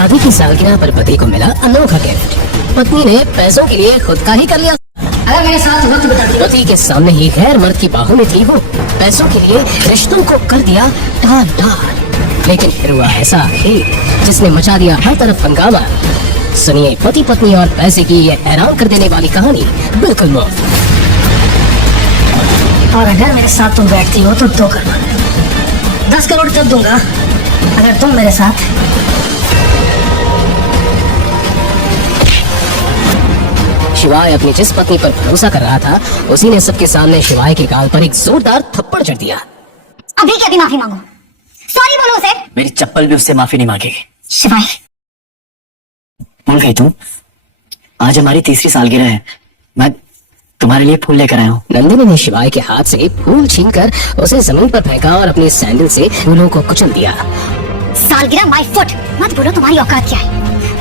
शादी की सालगिरह पर पति को मिला अनोखा गिफ्ट। पत्नी ने पैसों के लिए खुद का ही कर लिया। अगर मेरे साथ वक्त बिताती हो। पति के सामने ही गैर मर्द की बाहों में थी वो। पैसों के लिए रिश्तों को कर दिया टाल टाल। लेकिन फिर हुआ ऐसा खेल जिसने मचा दिया हर तरफ हंगामा। सुनिए पति पत्नी और पैसे की ये हैरान कर देने वाली कहानी बिल्कुल मुफ्त। और अगर मेरे साथ तुम बैठती हो तो 2 करोड़ 10 करोड़ तब दूंगा अगर तुम मेरे साथ। शिवाय अपनी जिस पत्नी पर भरोसा कर रहा था उसी ने सबके सामने शिवाय के गाल पर एक जोरदार थप्पड़ जड़ दिया। अभी के अभी माफी मांगो, सॉरी बोलो उसे। मेरी चप्पल भी उससे माफी नहीं मांगेगी। शिवाय भूल गई तुम? आज हमारी 3री सालगिरह है। मैं तुम्हारे लिए फूल लेकर आया हूँ। नंदिनी ने शिवाय के हाथ से फूल छीनकर उसे जमीन पर फेंका और अपनी सैंडल से फूलों को कुचल दिया। सालगिरह माय फुट। मत बोलो तुम्हारी औकात क्या है।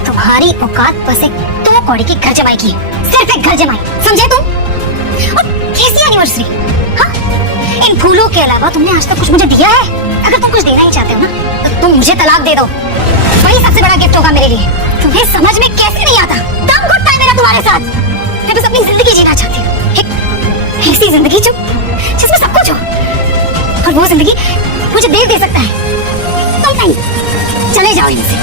तुम्हारी औकात बस एक 2 कौड़ी की घर जमाई की है। सिर्फ एक घर जमाई, समझे तुम? और कैसी एनिवर्सरी? हाँ, इन फूलों के अलावा तुमने आज तक कुछ मुझे दिया है? अगर तुम कुछ देना ही चाहते हो ना तो तुम मुझे तलाक दे दो। वही सबसे बड़ा गिफ्ट होगा मेरे लिए। तुम्हें समझ में कैसे नहीं आता? दम घुटता है मेरा तुम्हारे साथ। मैं बस अपनी जिंदगी जीना चाहती हूँ, एक ऐसी जिंदगी जिसमें सब कुछ हो। और वो जिंदगी मुझे देव दे सकता है, तुम नहीं। चले जाओ इनसे।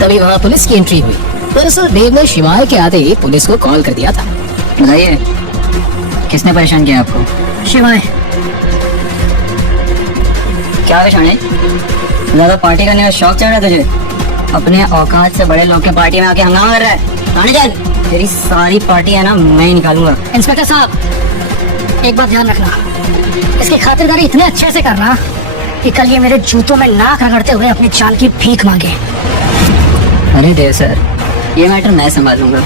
तभी वहाँ पुलिस की एंट्री हुई। दरअसल देव ने शिवाय के आते ही पुलिस को कॉल कर दिया था। बताइए किसने परेशान किया आपको? शिवाय। क्या विशाने, ज्यादा पार्टी करने का शौक चढ़ रहा है तुझे? अपने औकात से बड़े लोग के पार्टी में आके हंगामा कर रहा है। थाने चल, तेरी सारी पार्टी है ना मैं ही निकालूंगा। इंस्पेक्टर साहब एक बात ध्यान रखना, इसकी खातिरदारी इतने अच्छे से करना कि कल ये मेरे जूतों में नाक रगड़ते हुए अपनी जान की भीख मांगे। अरे देव सर, ये मैटर मैं संभालूंगा।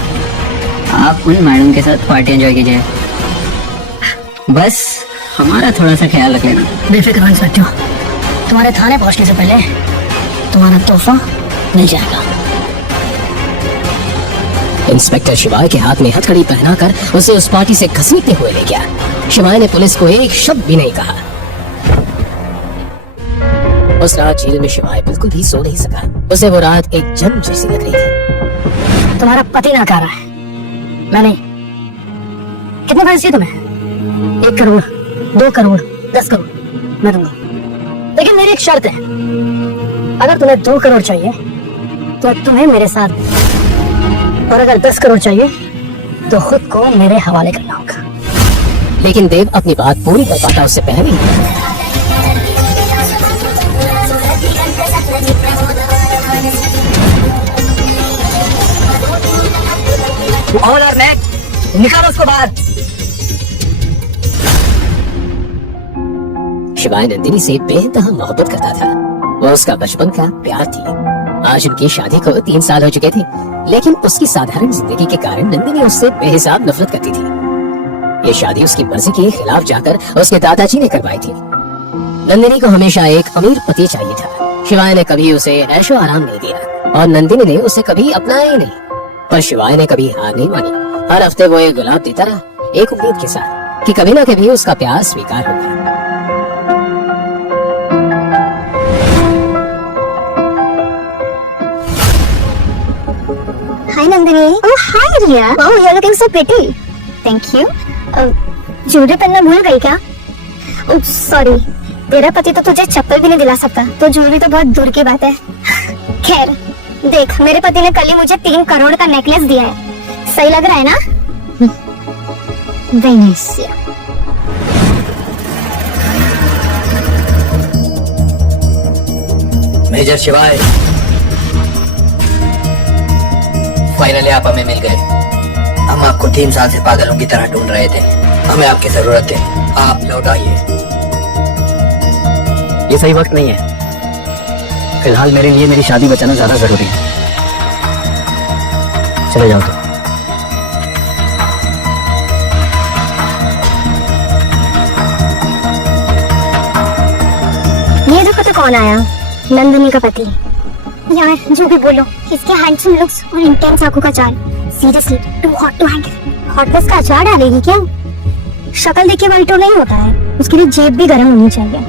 आप उन मैडम के साथ पार्टी एंजॉय कीजिए, बस हमारा थोड़ा सा ख्याल रख लेना। बेफिक्र रह सकते हो, तुम्हारे थाने पहुंचने से पहले तुम्हारा तोहफा मिल जाएगा। इंस्पेक्टर शिवाय के हाथ में हथकड़ी पहनाकर उसे उस पार्टी से घसीटते हुए ले गया। शिवाय ने पुलिस को एक शब्द भी नहीं कहा। उस रात जेल में शिवाय बिल्कुल भी सो नहीं सका। उसे वो रात एक जन्म जैसी लग रही थी। तुम्हारा पति नकार रहा है, मैं नहीं। कितने पैसे चाहिए तुम्हें? 1 करोड़ 2 करोड़ 10 करोड़ मैं दूंगा, लेकिन मेरी एक शर्त है। अगर तुम्हें 2 करोड़ चाहिए तो तुम्हें मेरे साथ, और अगर 10 करोड़ चाहिए तो खुद को मेरे हवाले करना होगा। लेकिन देव अपनी बात पूरी कर पाता उससे पहले ही निकालो उसको बाहर। शिवाय नंदिनी से बेइंतहा मोहब्बत करता था। वो उसका बचपन का प्यार थी। आज उनकी शादी को 3 साल हो चुके थे, लेकिन उसकी साधारण जिंदगी के कारण नंदिनी उससे बेहिसाब नफरत करती थी। ये शादी उसकी मर्जी के खिलाफ जाकर उसके दादाजी ने करवाई थी। नंदिनी को हमेशा एक अमीर पति चाहिए था। शिवाय ने कभी उसे ऐशो आराम नहीं दिया और नंदिनी ने उसे कभी अपनाया ही नहीं। पर शिवाय ने कभी हार नहीं मानी। हर हफ्ते वो एक गुलाब देता रहा, एक उम्मीद के साथ कि कभी ना कभी उसका प्यार स्वीकार होगा। Hi Nandini. Oh hi Riya. Wow, you're looking so pretty. Thank you. Jewellery पहनना भूल गई क्या? Oh sorry. तेरा पति तो तुझे चप्पल भी नहीं दिला सकता, तो ज्वेलरी तो बहुत दूर की बात है। खैर देख, मेरे पति ने कल ही मुझे 3 करोड़ का नेकलेस दिया है। सही लग रहा है ना? Very nice. मेजर शिवाय, फाइनली आप हमें मिल गए। हम आपको 3 साल से पागलों की तरह ढूंढ रहे थे। हमें आपकी जरूरत है, आप लौट आइए। ये सही वक्त नहीं है। फिलहाल मेरे लिए मेरी शादी बचाना ज्यादा जरूरी है। चले जाओ। ये देखो तो कौन आया, नंदिनी का पति। यार जो भी बोलो, इसके हैंडसम लुक्स और इंटेंस आंखों का चाल, seriously too hot to handle. Hotness का अचार डालेगी क्या? शक्ल देख के वाइटो नहीं होता है, उसके लिए जेब भी गर्म होनी चाहिए,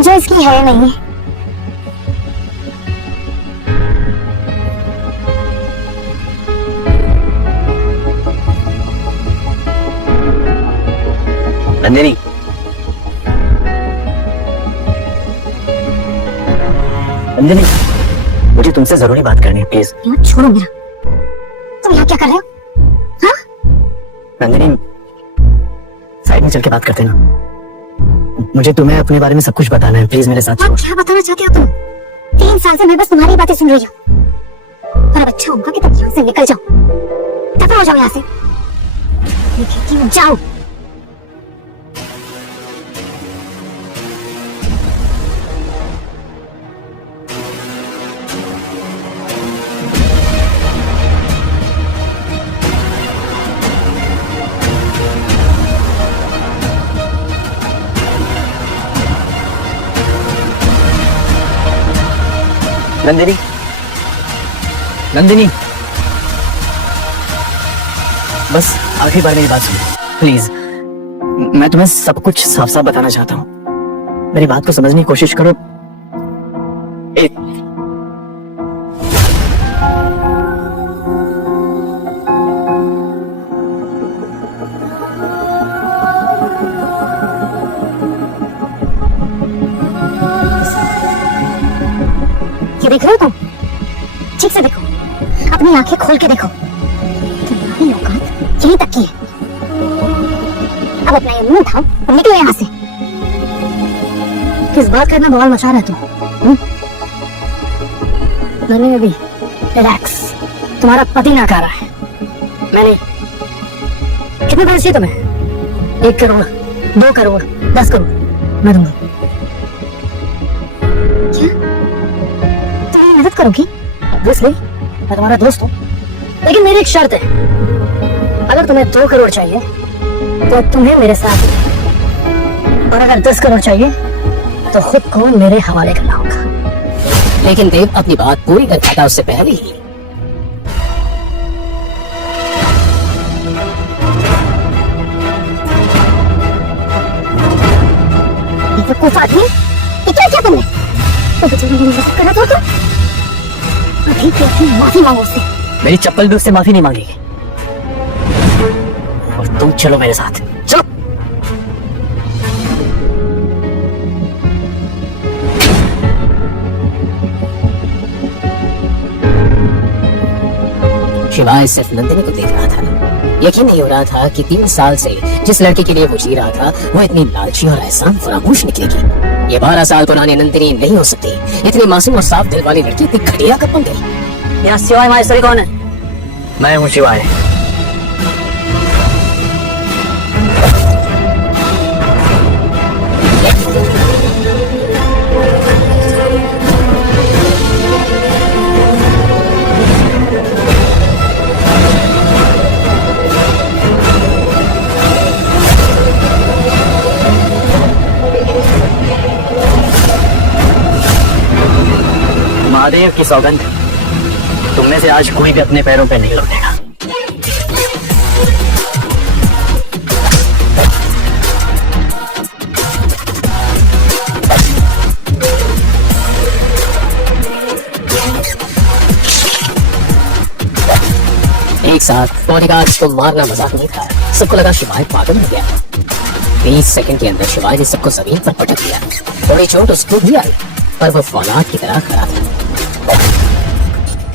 जो इसकी है नहीं। नंदिनी, नंदिनी, मुझे तुमसे जरूरी बात करनी है, प्लीज। यार छोड़ो मेरा, तुम यहाँ क्या कर रहे हो? हाँ? नंदिनी, साइड में चल के बात करते हैं ना। मुझे तुम्हें अपने बारे में सब कुछ बताना है, प्लीज मेरे साथ और चलो। क्या बताना चाहते हो तुम? 3 साल से मैं बस तुम्हारी बातें सुन रही हूँ, पर अब अच्छा होगा कि तुम यहाँ से निकल जाओ, दफा हो जाओ यहाँ से। मैं कहती हूँ जाओ। नंदिनी, नंदिनी, बस आखिरी बार मेरी बात सुनो प्लीज। मैं तुम्हें सब कुछ साफ साफ बताना चाहता हूँ, मेरी बात को समझने की कोशिश करो। ये देख रहे हो तुम? ठीक से देखो, अपनी आंखें खोल के देखो। तुम्हारी औकात यहीं तक की है। अब अपना ये मुंह उठाओ और निकलो यहाँ से। किस बात का इतना बवाल मचा रहा है तुम? मैंने अभी रिलैक्स, तुम्हारा पति ना कर रहा है। मैंने कितने पैसे चाहिए तुम्हें? 1 करोड़, 2 करोड़, 10 करोड़ मैं दूंगा। क्या तुम मेरी मदद करोगी? ऑब्वियसली, मैं तुम्हारा दोस्त हूँ, लेकिन मेरी एक शर्त है। अगर तुम्हें 2 करोड़ चाहिए तो तुम्हें मेरे साथ, और अगर 10 करोड़ चाहिए तो खुद को मेरे हवाले करना होगा। लेकिन देव अपनी बात पूरी कर पाता उससे पहले ही बेवकूफ आदमी, ये क्या किया तुमने? तो बेचारे मेरी मदद कर रहा था तो अभी तो अपनी माफी मांगो उससे। मेरी चप्पल भी उससे माफी नहीं मांगी। और तुम चलो मेरे साथ, चलो। शिवाय सिर्फ नंदिनी को देख रहा था। यकीन नहीं हो रहा था कि 3 साल से जिस लड़के के लिए वो जी रहा था वो इतनी लालची और एहसान फरामोश निकलेगी। ये 12 साल पुरानी नंदिनी नहीं हो सकती। इतनी मासूम और साफ दिल वाली लड़की इतनी घटिया कब बन गई? यहाँ शिवाय माहेश्वरी कौन है? मैं हूँ शिवाय। महादेव की सौगंध, तुम में से आज कोई भी अपने पैरों पे नहीं लौटेगा। एक साथ बॉडीगार्ड को मारना मजाक नहीं था। सबको लगा शिवाय पागल हो गया। 20 सेकंड के अंदर शिवाय ने सबको जमीन पर पटक दिया। थोड़ी चोट उसको भी आई, पर वो फौलाद की तरह खड़ा था।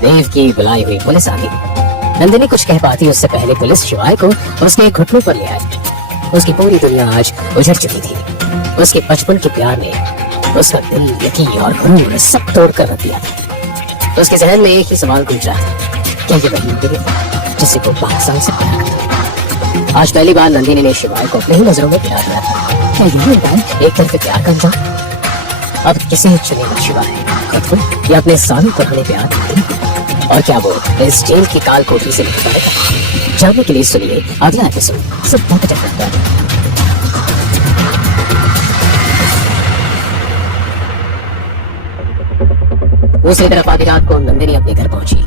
देव की बुलाई हुई पुलिस आ गई। नंदिनी कुछ कह पाती उससे पहले पुलिस शिवाय को उसके घुटनों पर ले आई। उसकी पूरी दुनिया आज उजड़ चुकी थी। उसके बचपन के प्यार ने उसका दिल, यकीन और गुरूर सब तोड़ कर रख दिया था। उसके जहन में एक ही सवाल गूंज रहा था, क्या ये वही नंदिनी जिसे वो 5 साल से प्यार करता था? आज पहली बार नंदिनी ने शिवाय को अपनी ही नजरों में प्यार किया था। क्या यही होता है एक तरफ प्यार का अंजाम? अब किसे चुनेगा शिवाय, खुद को या अपने सालों पुराने प्यार को? और क्या वो इस जेल की काल कोठरी से निकल पाएगा? जानने के लिए सुनिए अगला एपिसोड सुपर चक्रवर्ती। दूसरी तरफ आधी रात को नंदिनी अपने घर पहुंची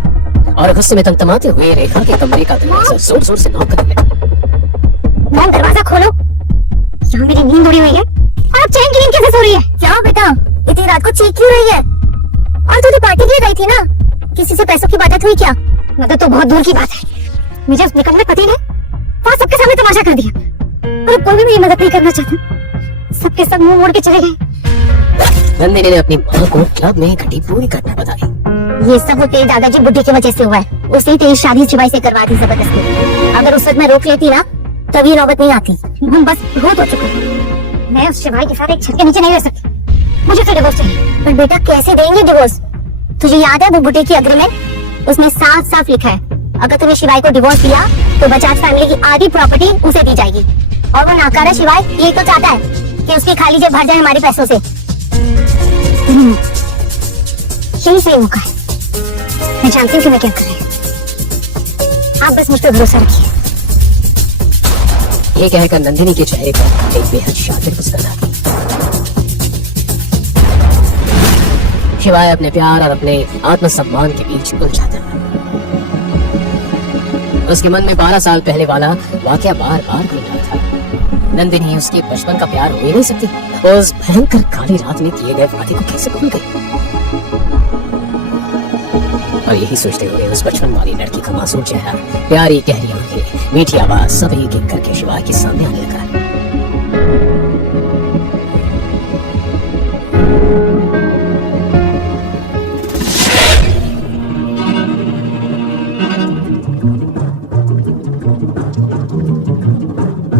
और गुस्से में तमतमाते हुए रेखा के कमरे का दरवाजा जोर जोर से नॉक करने लगी। मैम दरवाजा खोलो, यहाँ मेरी नींद उड़ी हुई है और अब चैन की नींद कैसे सो रही है? क्या बेटा, इतनी रात को चीख क्यों रही है? और तू तो पार्टी के लिए गई थी ना, किसी से पैसों की बात हुई क्या? मदद तो बहुत दूर की बात है, मुझे उस निकम्मे पति ने वहाँ सबके सामने तमाशा कर दिया। और कोई भी मेरी मदद नहीं करना चाहता। सबके सब मुंह मोड़ के चले गए। नंदिनी ने अपनी माँ को क्लब में घटी पूरी घटना बताई। ये सब वो तेरे दादाजी बुढ़े की वजह से हुआ है। उसने ही तेरी शादी शिवाई से करवा दी जबरदस्ती। अगर उस वक्त मैं रोक लेती ना तभी नौबत नहीं आती। हम बस बहुत हो चुके। मैं उस शिवाई के साथ एक छत के नीचे नहीं रह सकती। मुझे तो डिवोर्स चाहिए। पर बेटा कैसे देंगे डिवोर्स? तुझे याद है वो बुढ़े की अग्रीमेंट? उसमें साफ साफ लिखा है अगर तूने शिवाई को डिवोर्स दिया तो बजाज फैमिली की आधी प्रॉपर्टी उसे दी जाएगी। और वो नाकारा शिवाई ये तो चाहता है कि उसकी खाली जेब भर जाए हमारे पैसों से। यही सही मौका है। मैं जानती हूँ कि मैं क्या कर रही हूँ। आप बस मुझ पर भरोसा रखिए। ये कहकर नंदिनी के चेहरे पर एक बेहद शातिर मुस्कुराहट थी। शिवाय अपने प्यार और अपने आत्मसम्मान के बीच उलझा था। उसके मन में 12 साल पहले वाला वाकया बार बार घूम रहा था। नंदिनी उसके बचपन का प्यार हो ही नहीं सकती। उस भयंकर काली रात में किए गए वादे को कैसे भूल गई? और यही सोचते हुए उस बचपन वाली लड़की का मासूम चेहरा, प्यारी गहरी आंखें, मीठी आवाज सब एक एक करके शिवाय के सामने आने लगा।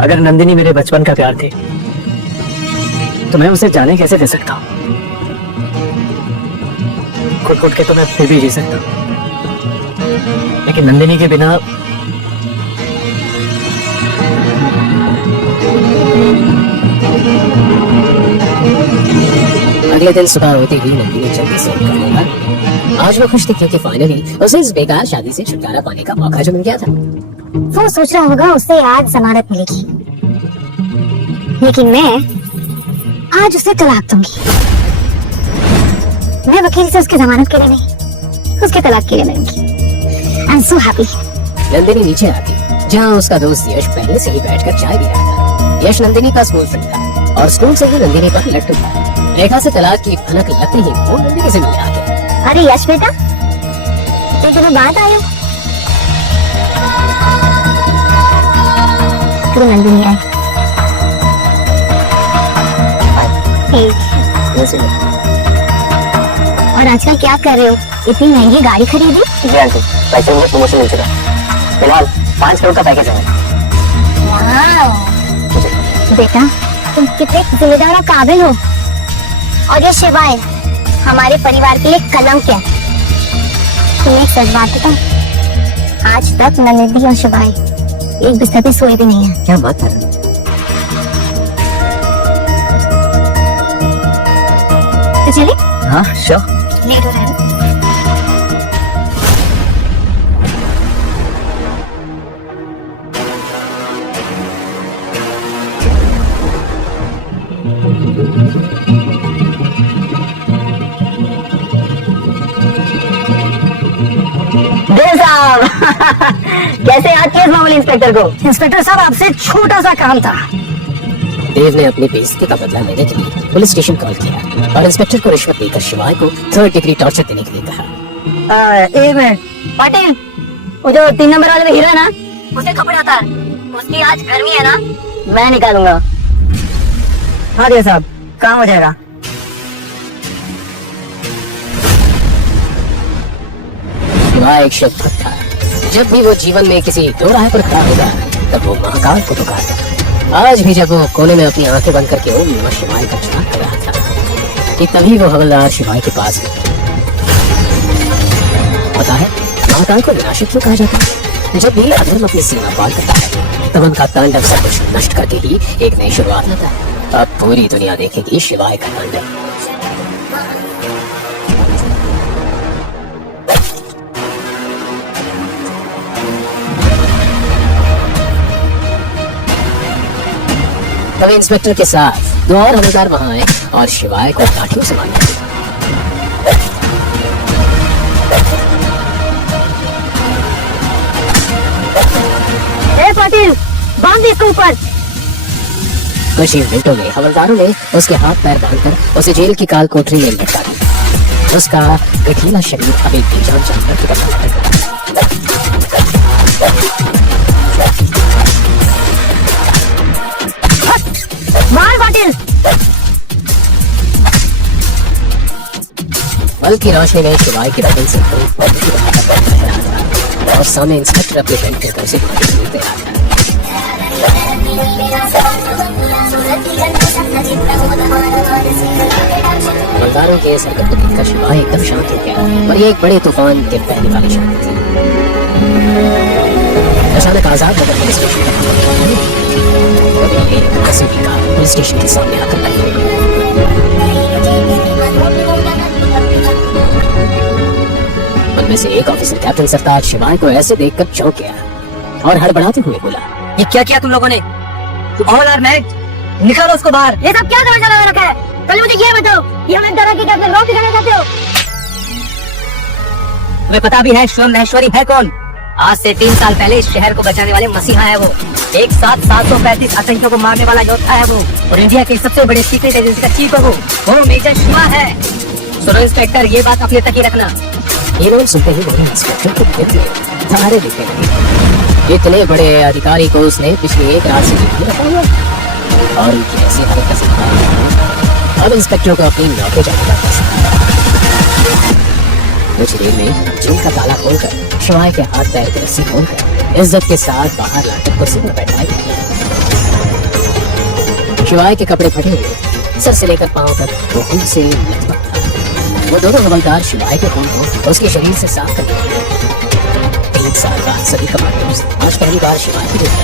अगर नंदिनी मेरे बचपन का प्यार थी तो मैं उसे जाने कैसे दे सकता हूँ? घुट घुट के तो मैं फिर भी जी सकता हूँ, लेकिन नंदिनी के बिना अगले दिन सुबह होते ही नंदिनी जल्दी से उठकर लगा। आज वो खुश थी क्योंकि फाइनली उसे इस बेकार शादी से छुटकारा पाने का मौका जो मिल गया था। वो सोच रहा होगा उसे आज जमानत मिलेगी, लेकिन मैं आज उसे तलाक दूंगी। मैं वकील से उसकी जमानत के लिए नहीं, उसके तलाक के लिए मिलूंगी। I am so happy. Nandini नीचे आती जहाँ उसका दोस्त यश पहले से ही बैठकर चाय पी रहा था। यश नंदिनी का स्कूल फ्रेंड था और स्कूल से ही नंदिनी पर लट्टू था। रेखा से तलाक की भनक लगते ही वो नंदिनी से मिलने आ गया। अरे यश बेटा, तो तुम्हें बात आई? तो नंदिनी आई। और आजकल क्या कर रहे हो? इतनी महंगी गाड़ी खरीदी? जी आंटी, पैसे मुझे प्रमोशन मिल चुका है। फिलहाल 5 करोड़ का पैकेज है। बेटा तुम कितने जिम्मेदार और काबिल हो। और ये शिवाय हमारे परिवार के लिए कलंक है। तुम्हें एक सच बात बताऊं, आज तक नंदिनी और शिवाय एक बिस्तर पे सोए भी नहीं है। क्या बात कर रहे हो? तो चले? हाँ श्योर। लेट हो रहा है। कैसे याद किया मामूली इंस्पेक्टर को? इंस्पेक्टर साहब आपसे छोटा सा काम था। देव ने अपनी बेइज्जती का बदला लेने के लिए पुलिस स्टेशन कॉल किया और इंस्पेक्टर को रिश्वत देकर शिवाय को 3rd डिग्री टॉर्चर देने के लिए कहा। एक मिनट पाटिल, वो जो 3 नंबर वाले में हीरो है ना, उसे कपड़े आता है, उसकी आज गर्मी है ना, मैं निकालूंगा। हाँ जी साहब, काम हो जाएगा। शिवाय एक शुद्ध भक्त था। जब भी वो जीवन में किसी दोराहे पर खड़ा होगा तब वो महाकाल को पुकारता। आज भी जब वो कोने में अपनी आंखें बंद करके ओम नमः शिवाय का जाप कर रहा था कि तभी वो हवलदार शिवाय के पास गया। पता है महाकाल को विनाशक क्यों कहा जाता है? जब भी अधर्म अपनी सीमा पार करता है तब उनका तांडव सब कुछ नष्ट करके ही एक नई शुरुआत लाता है। अब पूरी दुनिया देखेगी शिवाय का तांडव। तभी इंस्पेक्टर के साथ 2 और हवलदार वहां आए और शिवाय को लाठियों से मारने लगे। पाटिल, बांध इसको ऊपर। कुछ ही मिनटों में हवलदारों ने उसके हाथ पैर बांधकर उसे जेल की काल कोठरी में लटका दिया। उसका गठीला शरीर अभी बेजान जानवर की तरह लटक रहा था। मार बॉटल। बल्ब की रोशनी में शिवाय की बदन से धूप बल्ब की तरह बह रहा था और सामने इंस्पेक्टर अपने बेल्ट के घर से भागने के लिए तैयार था। मलदारों के सरकट को देखकर शिवाय एकदम शांत हो गया और ये एक बड़े तूफान के पहले वाली शांति थी। अचानक आजाद नगर पुलिस स्टेशन तभी एक एसयूवी कार पुलिस स्टेशन के सामने आकर खड़ी। उनमें से एक ऑफिसर कैप्टन सरताज शिवाय को ऐसे देखकर चौंक गया और हड़बड़ाते हुए बोला, ये क्या किया तुम लोगों ने? ऑल आर मैड, निकालो उसको बाहर। ये सब क्या दरवाजा लगा रखा है? पहले मुझे ये बताओ, ये हमें डरा के अपने रोक दिखाना चाहते हो? तुम्हें पता भी है स्वयं महेश्वरी है कौन? आज से 3 साल पहले इस शहर को बचाने वाले मसीहा है वो। एक साथ 735 आतंकियों को मारने वाला योद्धा है वो और इंडिया के सबसे बड़े सीक्रेट एजेंसी का चीफ है वो मेजर शिवा है। सुनो इंस्पेक्टर, ये बात अपने तक ही रखना। ये लोग सुनते ही दोनों इंस्पेक्टर को गिर गए, धारे दिखने लगे। इतने बड़े अधिकारी को उसने पिछले एक रात से नहीं रखा हुआ और उनकी ऐसी हरकत से अब इंस्पेक्टर को अपनी नौकरी जाने का फैसला। कुछ देर में जेल का ताला खोलकर शिवाय के हाथ पैर की रस्सी खोलकर इज्जत के साथ बाहर लाकर कुर्सी पर बैठाया। शिवाय के कपड़े फटे हुए, सर से लेकर पांव तक वो खून से लथपथ था। वो दोनों हवलदार शिवाय के खून को उसके शरीर से साफ कर दिए। 3 साल बाद सभी कमांडर्स आज पहली बार शिवाय को देखा।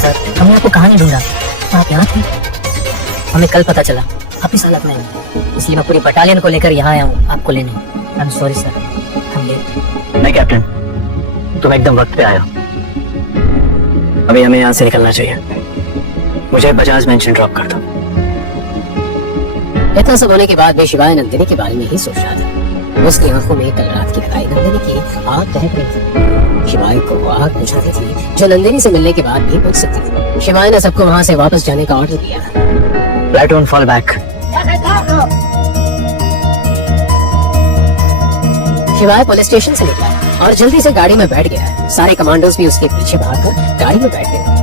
सर, हमने आपको कहाँ नहीं ढूंढा, आप यहाँ थे। हमें कल पता चला आप इस हालत में हैं, इसलिए मैं पूरी बटालियन को लेकर यहाँ आया हूँ आपको लेने। आई एम सॉरी सर, हम लेट। नहीं कैप्टन, तुम एकदम वक्त पे आए हो। अभी हमें यहाँ से निकलना चाहिए। मुझे बजाज मेंशन ड्रॉप कर दो। इतना सब होने के बाद भी शिवाय नंदिनी के बारे में ही सोच रहा था। उसकी आंखों में कल रात की लड़ाई नंदिनी की आग दहक रही थी। शिवाय को वो आग बुझाती थी जो नंदिनी से मिलने के बाद भी बुझ सकती थी। शिवाय ने सबको वहाँ से वापस जाने का ऑर्डर दिया। Platoon fall back. शिवाय पुलिस स्टेशन से निकला और जल्दी से गाड़ी में बैठ गया। सारे कमांडोज भी उसके पीछे भागकर गाड़ी में बैठ गए।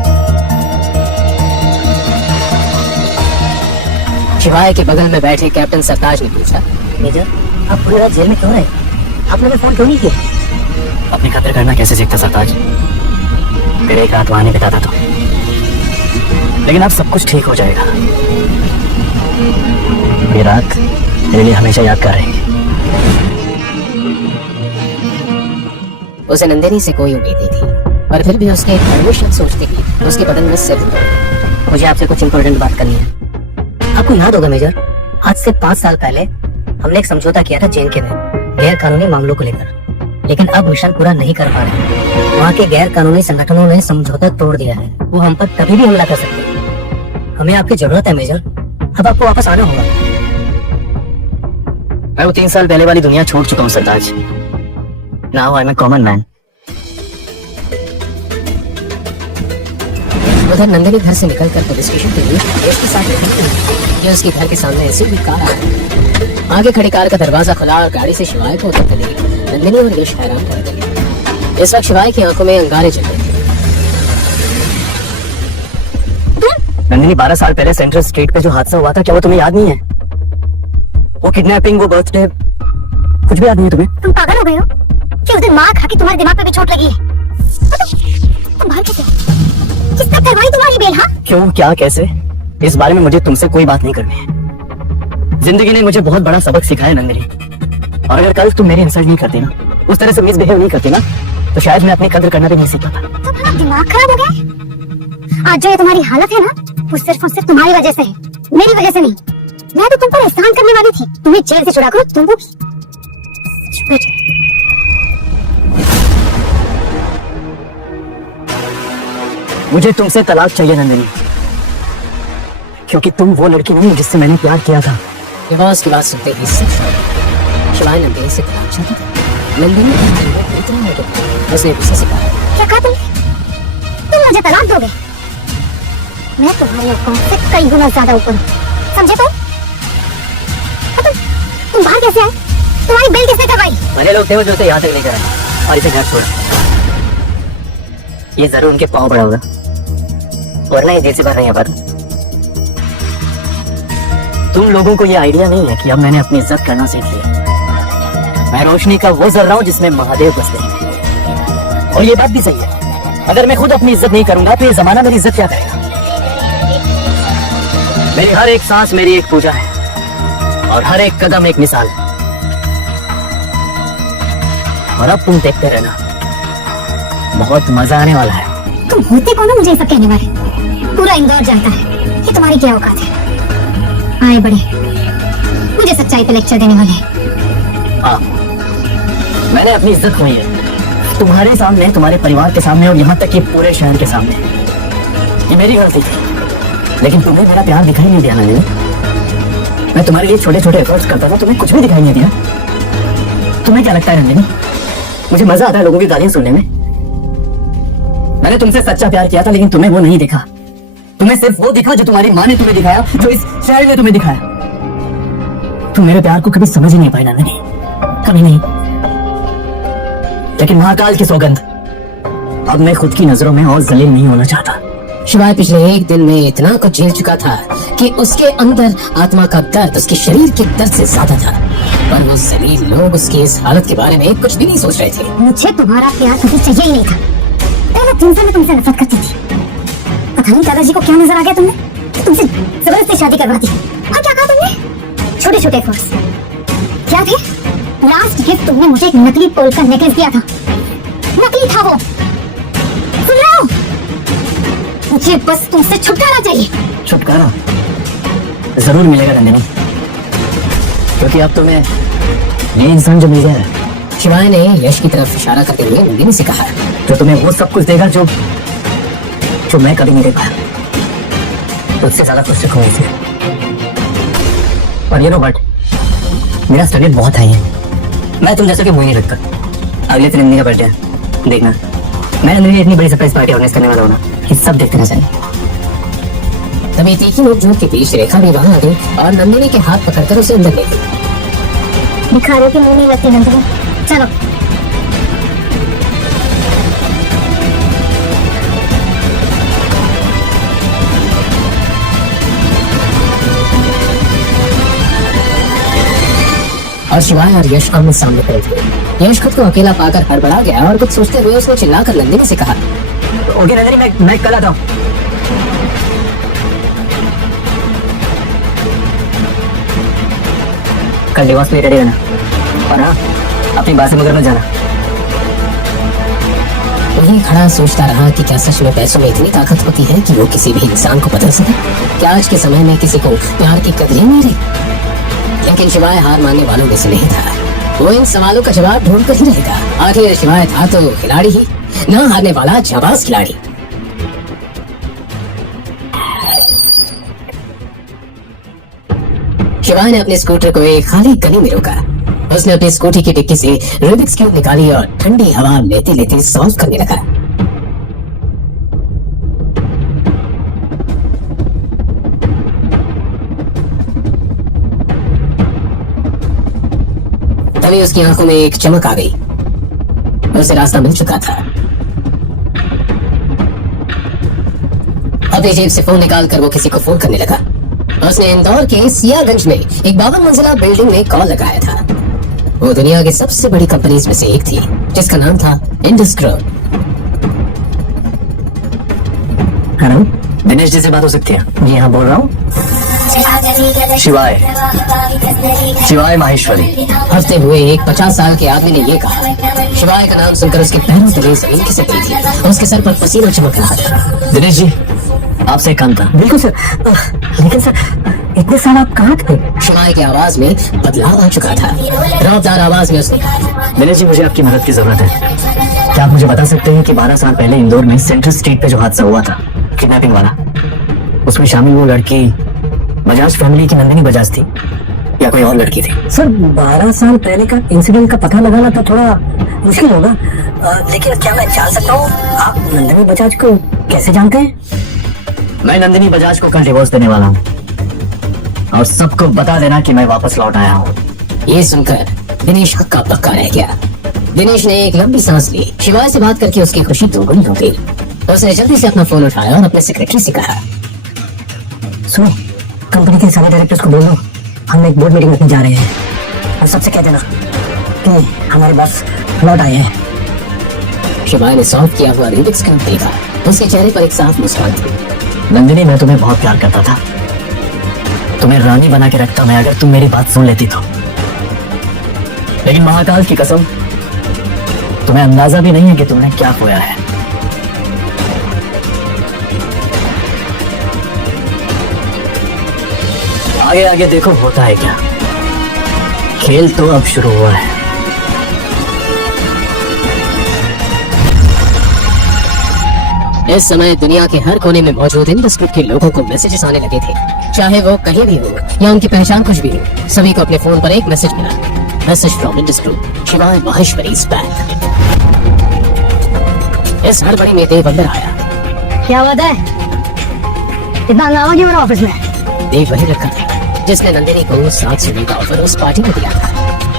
शिवाय के बगल में बैठे कैप्टन सरताज ने पूछा, मेजर, आप पूरी रात जेल में क्यों रहे? आपने फोन क्यों नहीं किया? अपनी कदर करना कैसे सीखता सरताज? फिर एक रात वहां नहीं बिताता तो। लेकिन अब सब कुछ ठीक हो जाएगा। ये रात मेरे लिए हमेशा यादगार रहेगी। उसे नंदिनी से कोई उम्मीद नहीं थी, पर फिर भी उसके एक परमिशन सोचते ही उसके बदन में सिर दौड़। मुझे आपसे कुछ इम्पोर्टेंट बात करनी है। आपको याद होगा मेजर, आज से 5 साल पहले हमने एक समझौता किया था जेल के में गैर कानूनी मामलों को लेकर, लेकिन अब मिशन पूरा नहीं कर पा रहे। वहाँ के गैर कानूनी संगठनों ने समझौता तोड़ दिया है। वो हम पर कभी भी हमला कर सकते हैं। हमें आपकी जरूरत है मेजर, अब आपको वापस आना होगा। मैं वो 3 साल पहले वाली दुनिया छोड़ चुका हूँ Sartaj. Now I am a common man. उधर नंदिनी घर से निकलकर पुलिस स्टेशन के लिए आदेश के साथ निकली कि उसके घर के सामने एसयूवी कार आ रही। आगे खड़ी कार का दरवाजा खुला और गाड़ी से शिवाय को उतरते देख नंदिनी और यश हैरान रह गए। इस वक्त शिवाय की आंखों में अंगारे जल रहे थे। नंदिनी, 12 साल पहले सेंट्रल स्ट्रीट पे जो हादसा हुआ था, क्या वो तुम्हें याद नहीं है? वो किडनैपिंग, वो बर्थडे, कुछ भी याद नहीं है तुम्हें? तुम पागल हो गए हो कि उस दिन मार खा के तुम्हारे दिमाग पे भी चोट लगी है? तुम बाहर कैसे? किसने करवाई तुम्हारी बेल? हाँ, क्यों, क्या, कैसे? इस बारे में मुझे तुमसे कोई बात नहीं करनी है। जिंदगी ने मुझे बहुत बड़ा सबक सिखाया नंदिनी, और अगर कल तुम मेरी इंसल्ट नहीं करती ना, उस तरह से मिसबिहेव नहीं करती ना, तो शायद मैं अपनी कदर करना भी नहीं सीख पाता। तुम्हारा दिमाग खराब हो गया। आज जो ये तुम्हारी हालत है ना, वो सिर्फ और सिर्फ तुम्हारी वजह से है, मेरी वजह से नहीं। मैं तो तुम पर एहसान करने वाली थी, तुम्हें जेल से छुड़ा कर तुमको भी। मुझे तुमसे तलाक चाहिए नंदिनी, क्योंकि तुम वो लड़की नहीं जिससे मैंने प्यार किया था। ये बॉस की बात सुनते ही शिवाय नंदिनी से तलाक चाहती थी। नंदिनी इतना हो गया, उसने गुस्से से कहा, क्या कहा तुम मुझे तलाक दोगे? मैं तुम्हारी औकात से कई गुना ज्यादा ऊपर हूँ, समझे? तुम बाहर कैसे आए? तुम्हारी बेल किसने करवाई? मेरे लोग थे वो जो उसे यहाँ तक लेकर आए और इसे घर छोड़ा। ये जरूर उनके पाँव पड़ा होगा, वरना ये जेल से बाहर नहीं आ पाता। तुम लोगों को ये आइडिया नहीं है कि अब मैंने अपनी इज्जत करना सीख लिया। मैं रोशनी का वो जर्रा हूं जिसमें महादेव बसते हैं। और ये बात भी सही है, अगर मैं खुद अपनी इज्जत नहीं करूंगा तो ये जमाना मेरी इज्जत क्या करेगा। मेरी हर एक सांस मेरी एक पूजा है और हर एक कदम एक मिसाल है। और अब तुम देखते रहना, बहुत मजा आने वाला है। तुम होते कौन हो मुझे ये सब कहने वाले? पूरा इंदौर जानता है कि तुम्हारी क्या औकात है। आए बड़े मुझे सच्चाई पे लेक्चर देने वाले हैं। हाँ, मैंने अपनी इज्जत खोई है तुम्हारे सामने, तुम्हारे परिवार के सामने और यहाँ तक कि पूरे शहर के सामने। ये मेरी गलती थी, लेकिन तुम्हें मेरा प्यार दिखाई नहीं दिया नंदिनी। मैं तुम्हारे लिए छोटे छोटे एफर्ट्स करता था, तुम्हें कुछ भी दिखाई नहीं दिया। तुम्हें क्या लगता है नंदिनी, मुझे मजा आता है लोगों की गालियां सुनने में? मैंने तुमसे सच्चा प्यार किया था, लेकिन तुम्हें वो नहीं दिखा। तुम्हें सिर्फ वो दिखा जो तुम्हारी माँ ने तुम्हें दिखाया, जो इस शहर ने तुम्हें दिखाया। तुम मेरे प्यार को कभी समझ ही नहीं पाई नंदिनी, कभी नहीं। लेकिन महाकाल की सौगंध, अब मैं खुद की नजरों में और जलील नहीं होना चाहता। शिवाय पिछले एक दिन में इतना कुछ झेल चुका था कि उसके अंदर आत्मा का दर्द उसके शरीर के दर्द से ज्यादा था। पर वो जलील लोग उसकी इस हालत के बारे में कुछ भी नहीं सोच रहे थे। मुझे तुम्हारा प्यार कभी चाहिए ही नहीं था। पहले दिन से मैं तुमसे नफरत करती थी। पता नहीं दादाजी को क्या नजर आ गया तुमने, तुमसे जबरदस्ती शादी करवा दी। और क्या कहा तुमने? छोटे छोटे एफर्ट्स क्या थे? लास्ट गिफ्ट तुमने मुझे एक नकली पर्ल का नेकलेस दिया था। नकली था वो। सुन रहे हो? मुझे बस तुमसे छुटकारा चाहिए। छुटकारा जरूर मिलेगा नंदिनी, क्योंकि अब तुम्हें ये इंसान जो मिल गया है, शिवाय ने यश की तरफ इशारा करते हुए नंदिनी से कहा, जो तुम्हें वो सब कुछ देगा जो मैं कभी नहीं दे पाया। उससे ज्यादा खुश रखूंगा इसे। और ये नो बट मेरा स्टडी बहुत हाई है। मैं तुम जैसे कि मुझे नहीं रखता। अगले दिन नंदिनी का बर्थडे है, देखना मैं नंदिनी इतनी बड़ी सरप्राइज पार्टी ऑर्गेनाइज करने वाला हूँ ना कि सब देखते रह जाएंगे। तभी तीखी नोक-झोंक के बीच रेखा भी वहां आ गई और नंदिनी के हाथ पकड़कर उसे अंदर ले गई। भिखारियों की मुंह नहीं लगती नंदिनी, चलो। और शिवाय और यश आमने सामने खड़े थे। यश खुद को अकेला पाकर हड़बड़ा गया और कुछ सोचते हुए उसने चिल्लाकर नंदिनी से कहा, ओके नंदिनी, मैं कल आता हूँ। कल डिवोर्स पे रेडी रहना, और हाँ, अपनी बात से मगर मत जाना। वहीं खड़ा सोचता रहा कि क्या सच में पैसों में इतनी ताकत होती है कि वो किसी भी इंसान को बदल सके? क्या आज के समय में किसी को प्यार की कदर ही नहीं रही? लेकिन शिवाय हार मानने वालों में से नहीं था। वो इन सवालों का जवाब ढूंढ कर ही रहेगा। आखिर शिवाय था तो खिलाड़ी ही, न हारने वाला जाबाज खिलाड़ी। शिवाय ने अपने स्कूटर को एक खाली गली में रोका। उसने अपनी स्कूटी की डिक्की से रूबिक्स क्यूब निकाली और ठंडी हवा लेते लेते सॉल्व करने लगा। तभी उसकी आंखों में एक चमक आ गई। उसे रास्ता मिल चुका था। अपनी जेब से फोन निकालकर वो किसी को फोन करने लगा। उसने इंदौर के सियागंज में एक 52 मंजिला बिल्डिंग में कॉल लगाया था। वो दुनिया की सबसे बड़ी कंपनीज में से एक थी, जिसका नाम था Indus group. Hello, Dinesh ji से बात हो सकती है? जी हाँ, बोल रहा हूँ। शिवाय माहेश्वरी। हंसते हुए एक 50 साल के आदमी ने ये कहा। शिवाय का नाम सुनकर उसके पैरों तले जमीन खिसक गई थी। उसके सर पर पसीना चमक रहा था। दिनेश जी, आपसे एक काम था। बिल्कुल सर, लेकिन सर इतने साल आप कहाँ थे? शिवाय की आवाज में बदलाव आ चुका था। रौबदार आवाज में उसने कहा, दिनेश जी, मुझे आपकी मदद की जरूरत है। क्या आप मुझे बता सकते हैं कि 12 साल पहले इंदौर में सेंट्रल स्ट्रीट पे जो हादसा हुआ था, किडनैपिंग वाला, उसमें शामिल वो लड़की बजाज फैमिली की नंदिनी बजाज थी या कोई और लड़की थी? सर 12 साल पहले का इंसिडेंट का पता लगाना तो थोड़ा मुश्किल होगा, लेकिन क्या मैं जान सकता हूँ आप नंदिनी बजाज को कैसे जानते हैं? मैं नंदिनी बजाज को कल डिवोर्स देने वाला हूँ और सबको बता देना कि मैं वापस लौट आया हूँ। ये सुनकर दिनेश हक्का बक्का रह गया। दिनेश ने एक लंबी सांस ली। शिवाय से बात करके उसकी खुशी दोगुनी हो गई। उसने जल्दी से अपना फोन उठाया और अपने सेक्रेटरी से कहा, सुनो, कंपनी के सारे डायरेक्टर्स को बोल दो हम एक बोर्ड मीटिंग रखने जा रहे हैं और सबसे कह देना कि हमारे बॉस लौट आए हैं। शिवाय ने सॉल्व किया हुआ रूबिक्स क्यूब देखा। उसके चेहरे पर एक साफ मुस्कान थी। नंदिनी, मैं तुम्हें बहुत प्यार करता था, तुम्हें रानी बना के रखता मैं अगर तुम मेरी बात सुन लेती तो। लेकिन महाकाल की कसम, तुम्हें अंदाजा भी नहीं है कि तुमने क्या खोया है। आगे आगे देखो होता है क्या। खेल तो अब शुरू हुआ है। इस समय दुनिया के हर कोने में मौजूद इंडस्ट्री के लोगों को मैसेजेस आने लगे थे। चाहे वो कहीं भी हो या उनकी पहचान कुछ भी हो, सभी को अपने फोन पर एक मैसेज मिला। मैसेज फ्रॉम इंडस्ट्री, शिवाय माहेश्वरी इज बैक। इस हड़बड़ी में देव अंदर आया। क्या बात है, इतना हंगामा क्यों मेरे ऑफिस में? देव वही रखा था जिसने नंदिनी को 7 सीढ़ी का ऑफर उस पार्टी में दिया था,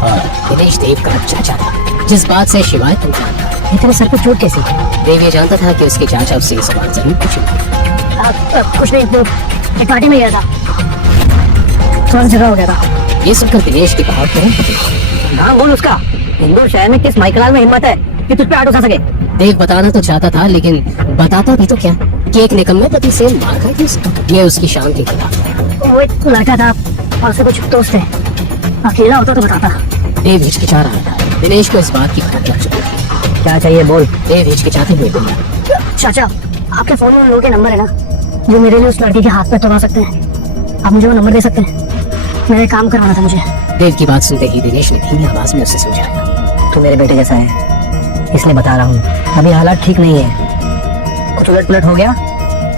और दिनेश देव का चाचा था, जिस बात से शिवाय परेशान था। इतने सर पे चोट कैसी? देव ये जानता था कि उसके चाचा उससे ये सवाल जरूर पूछेंगे। कुछ नहीं, तो एक पार्टी में गया था, थोड़ा झगड़ा हो गया था। ये सुनकर दिनेश की बात तुरंत नाम बोल उसका। इंदौर शहर में किस माइकलाल में हिम्मत है कि तुझ पे हाथ उठा सके? देव बताना तो चाहता था, लेकिन बताता भी तो क्या कि एक निकम्मे पति से मार खाई थी उसने। ये उसकी शान के खिलाफ। वो एक लड़का था और उसके कुछ दोस्त थे, अकेला होता तो बताता। देव हिचकिचा रहा था। दिनेश को इस बात की भनक लग चुकी थी। क्या चाहिए बोल। देव हिचकिचाते हुए बोला, चाचा, आपके फोन में उन लोगों के नंबर है ना जो मेरे लिए उस लड़की के हाथ पे तोड़ा सकते हैं? आप मुझे वो नंबर दे सकते हैं? मेरे काम करवाना था मुझे। देव की बात सुनते ही दिनेश ने धीमी आवाज में उससे समझाया, तू मेरे बेटे जैसा है, इसलिए बता रहा हूँ, अभी हालात ठीक नहीं है। कुछ उलट पुलट हो गया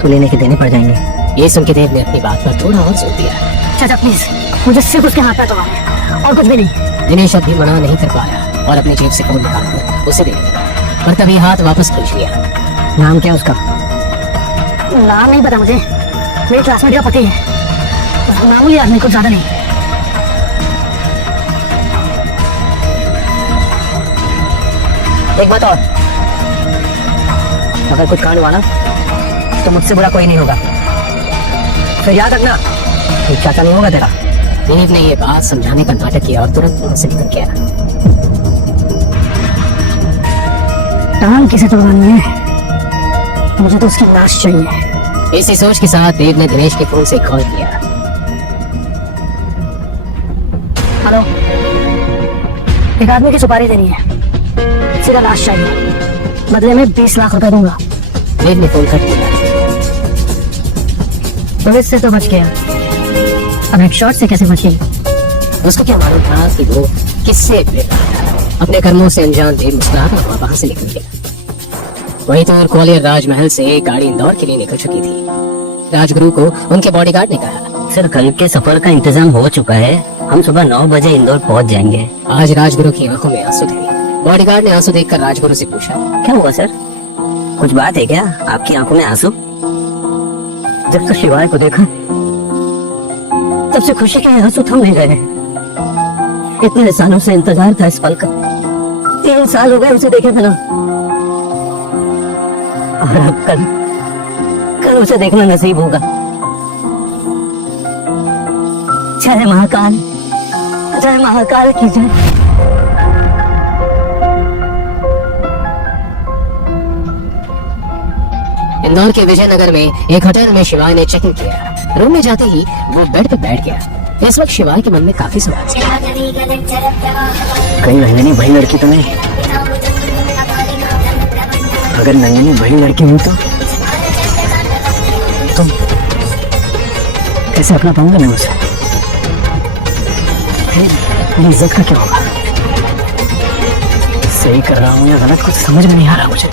तो लेने के देने पड़ जाएंगे। ये सुन के देव ने अपनी बात पर थोड़ा और जोर दिया। चाचा प्लीज, मुझे सिर्फ उसके हाथ पे तोड़ा और कुछ भी नहीं। दिनेश अब भी मना नहीं कर पाया और अपनी जेब से फोन निकालकर उसे देने लगा, पर तभी हाथ वापस खींच लिया। नाम क्या उसका? नाम नहीं पता मुझे, मेरे क्लासमेट का पति है, मामूली आदमी, कुछ ज्यादा नहीं। एक बात और, अगर कुछ कांड हुआ ना तो मुझसे बुरा कोई नहीं होगा, फिर याद रखना कोई चाचा नहीं होगा तेरा। देव ने ये बात समझाने का नाटक किया और तुरंत वहां से निकल गया। टांग किसे तोड़वानी है, मुझे तो उसकी लाश चाहिए। इसी सोच के साथ देव ने दिनेश के फोन से कॉल किया। हेलो, एक आदमी की सुपारी देनी है, सीधा लाश चाहिए, बदले में 20 लाख रुपए दूंगा। देव ने फोन कर दिया। पुलिस से तो बच गया, अब एक शॉट से कैसे बची? उसको क्या मालूम था कि वो किससे भिड़ रहा था। अपने कर्मों से अनजान देव मुस्कुराता हुआ वहां से निकल गया। वहीं तो ग्वालियर राजमहल से गाड़ी इंदौर के लिए निकल चुकी थी। राजगुरु को उनके बॉडीगार्ड ने कहा, सर कल के सफर का इंतजाम हो चुका है, हम सुबह 9 बजे इंदौर पहुंच जाएंगे। आज राजगुरु की आंखों में आंसू थे। बॉडीगार्ड ने आंसू देखकर राजगुरु से पूछा, क्या हुआ सर, कुछ बात है क्या? आपकी आंखों में आंसू? जब से शिवाय को देखा तब से खुशी के आंसू थम नहीं गए। इतने सालों से इंतजार था इस पल का, 3 साल हो गए उसे देखे बिना, और अब कल उसे देखना नसीब होगा। जय महाकाल, जय महाकाल की जय। इंदौर के विजयनगर में एक होटल में शिवाय ने चेक इन किया। रूम में जाते ही वो बेड पर बैठ गया। इस वक्त शिवाय के मन में काफी सवाल थे। कहीं नंदिनी वही लड़की तो नहीं? अगर नंदिनी वही लड़की हुई तो कैसे अपना पाऊंगा मैं उसे? मेरी इज्जत का क्या होगा? सही कर रहा हूँ या गलत, कुछ समझ में नहीं आ रहा मुझे।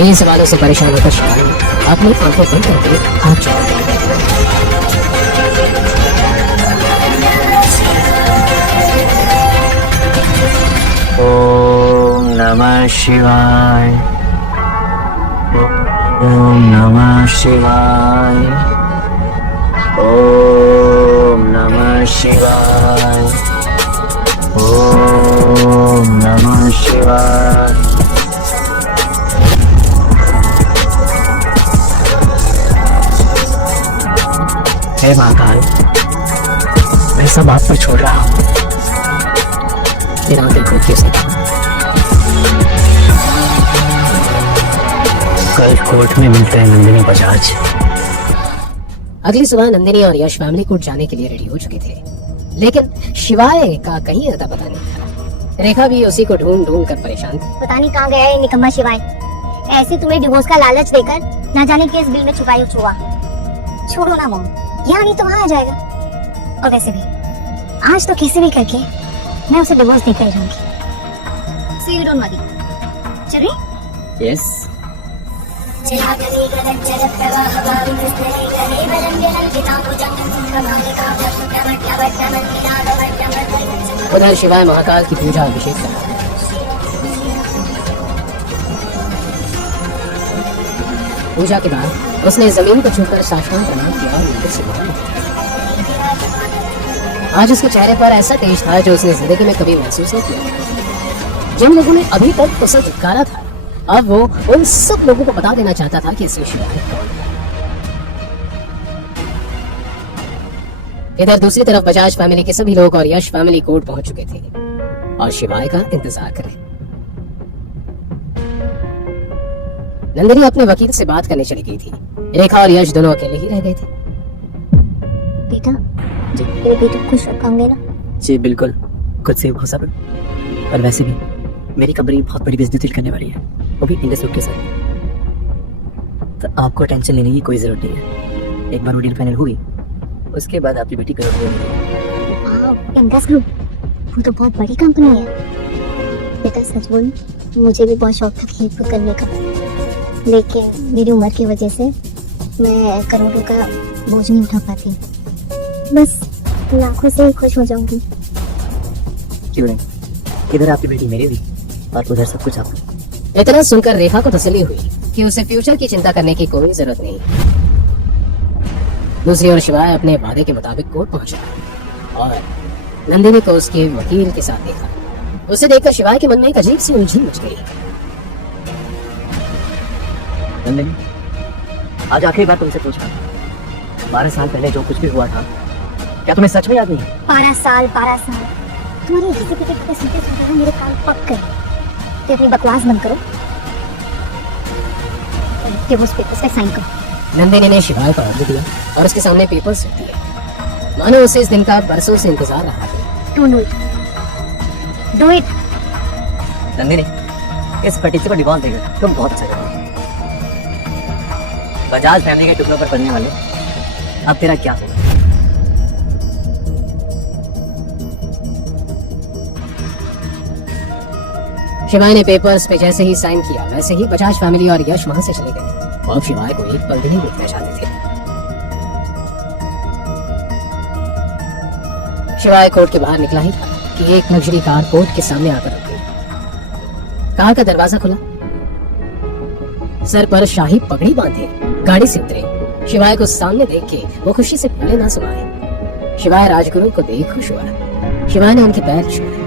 इन सवालों से परेशान होकर शिवाय अपनी आंखें बंद करके हाथ जोड़ दिए। ओम नमः शिवाय, ओम नमः शिवाय, ओम नमः शिवाय, ओम नमः शिवाय, हे महाकाल, मैं सब आप पर छोड़ रहा हूँ। फिर आंखें खोल के उसे कहा, कल कोर्ट में मिलते हैं नंदिनी बजाज। अगली सुबह नंदिनी और यश फैमिली कोर्ट जाने के लिए रेडी हो चुके थे, लेकिन शिवाय का कहीं अता पता नहीं था। रेखा भी उसी को ढूंढ ढूंढ कर परेशान थी। पता नहीं कहाँ गया ये निकम्मा शिवाय। ऐसे तुम्हें डिवोर्स का लालच देकर ना जाने किस बिल में छुपाई छुआ। छोड़ो ना मॉम, यहाँ नहीं तो वहाँ आ जाएगा। और वैसे भी आज तो किसी भी करके मैं उसे डिवोर्स देकर ही रहूंगी। सी यू डोंट वरी। चलिए। यस। उधर शिवाय महाकाल की पूजा अभिषेक कर रहा था। पूजा के बाद उसने जमीन को छूकर साष्टांग प्रणाम किया और मंदिर से बाहर निकला। आज उसके चेहरे पर ऐसा तेज था जो उसने जिंदगी में कभी महसूस नहीं किया। जिन लोगों ने अभी तक उसे धिक्कारा था, अब वो उन सब लोगों को बता देना चाहता था कि इसे शिवाय कौन है। इधर दूसरी तरफ बजाज फैमिली के सभी लोग और यश फैमिली कोर्ट पहुंच चुके थे और शिवाय का इंतजार कर रहे। नंदिनी अपने वकील से बात करने चली गई थी। रेखा और यश दोनों अकेले ही रह गए थे। बेटा जी, मेरे बेटे को खुश रखोगे ना? जी बिल्कुल, खुद से हो सब। और वैसे भी मेरी कंपनी बहुत बड़ी बिजनेस डील करने वाली है, वो भी इंडस ग्रुप के साथ। तो आपको टेंशन लेने की कोई जरूरत नहीं है। एक बार वो डील फाइनल हुई, उसके बाद आपकी बेटी करोड़ होगी। इंडस ग्रुप, वो तो बहुत बड़ी कंपनी है। बेटा सच बोलूं, मुझे भी बहुत शौक था खेल करने का, लेकिन मेरी उम्र की वजह से मैं करोड़ों का बोझ नहीं उठा पाती। बस लाखों से ही खुश हो जाऊंगी। क्यों नहीं, इधर आपकी बेटी मेरी भी और उधर सब कुछ आपका। इतना सुनकर रेखा को तसल्ली हुई कि उसे फ्यूचर की चिंता करने की कोई जरूरत नहीं। दूसरी ओर शिवाय अपने वादे के मुताबिक कोर्ट पहुंचा और नंदिनी को उसके वकील के साथ देखा। उसे देखकर शिवाय के मन में एक अजीब सी उलझन मच गई। नंदिनी, आज आखिरी बार तुमसे पूछा, 12 साल पहले जो कुछ भी हुआ था, क्या तुम्हें सच में याद नहीं? 12 साल तुम्हारी घिसे पिटे कपड़े सीधे सुन मेरे कान पक गए। तो अपनी बकवास बंद करो, डिवोर्स पेपर्स पे साइन करो। नंदिनी ने शिवाय को ऑर्डर दिया और उसके सामने पेपर्स रख दिए, मानो उसे इस दिन का बरसों से इंतजार रहा था। Do it. नंदिनी, इस फटीचे को डिवोर्स देगा तुम बहुत अच्छा करोगे। बजाज फैमिली के टुकड़ों पर पड़ने वाले, अब तेरा क्या होगा? शिवाय ने पेपर्स पे जैसे ही साइन किया, वैसे ही बजाज फैमिली और यश वहां से चले गए और शिवाय को एक पल भी नहीं देखना चाहते थे। शिवाय कोर्ट के बाहर निकला ही था कि एक लग्जरी कार कोर्ट के सामने आकर रुक गई। कार का दरवाजा खुला, सर पर शाही पगड़ी बांधे गाड़ी से उतरे। शिवाय को सामने देख के वो खुशी से फूले ना समाये। शिवाय राजगुरु को देख खुश हुआ। शिवाय ने उनके पैर छुए।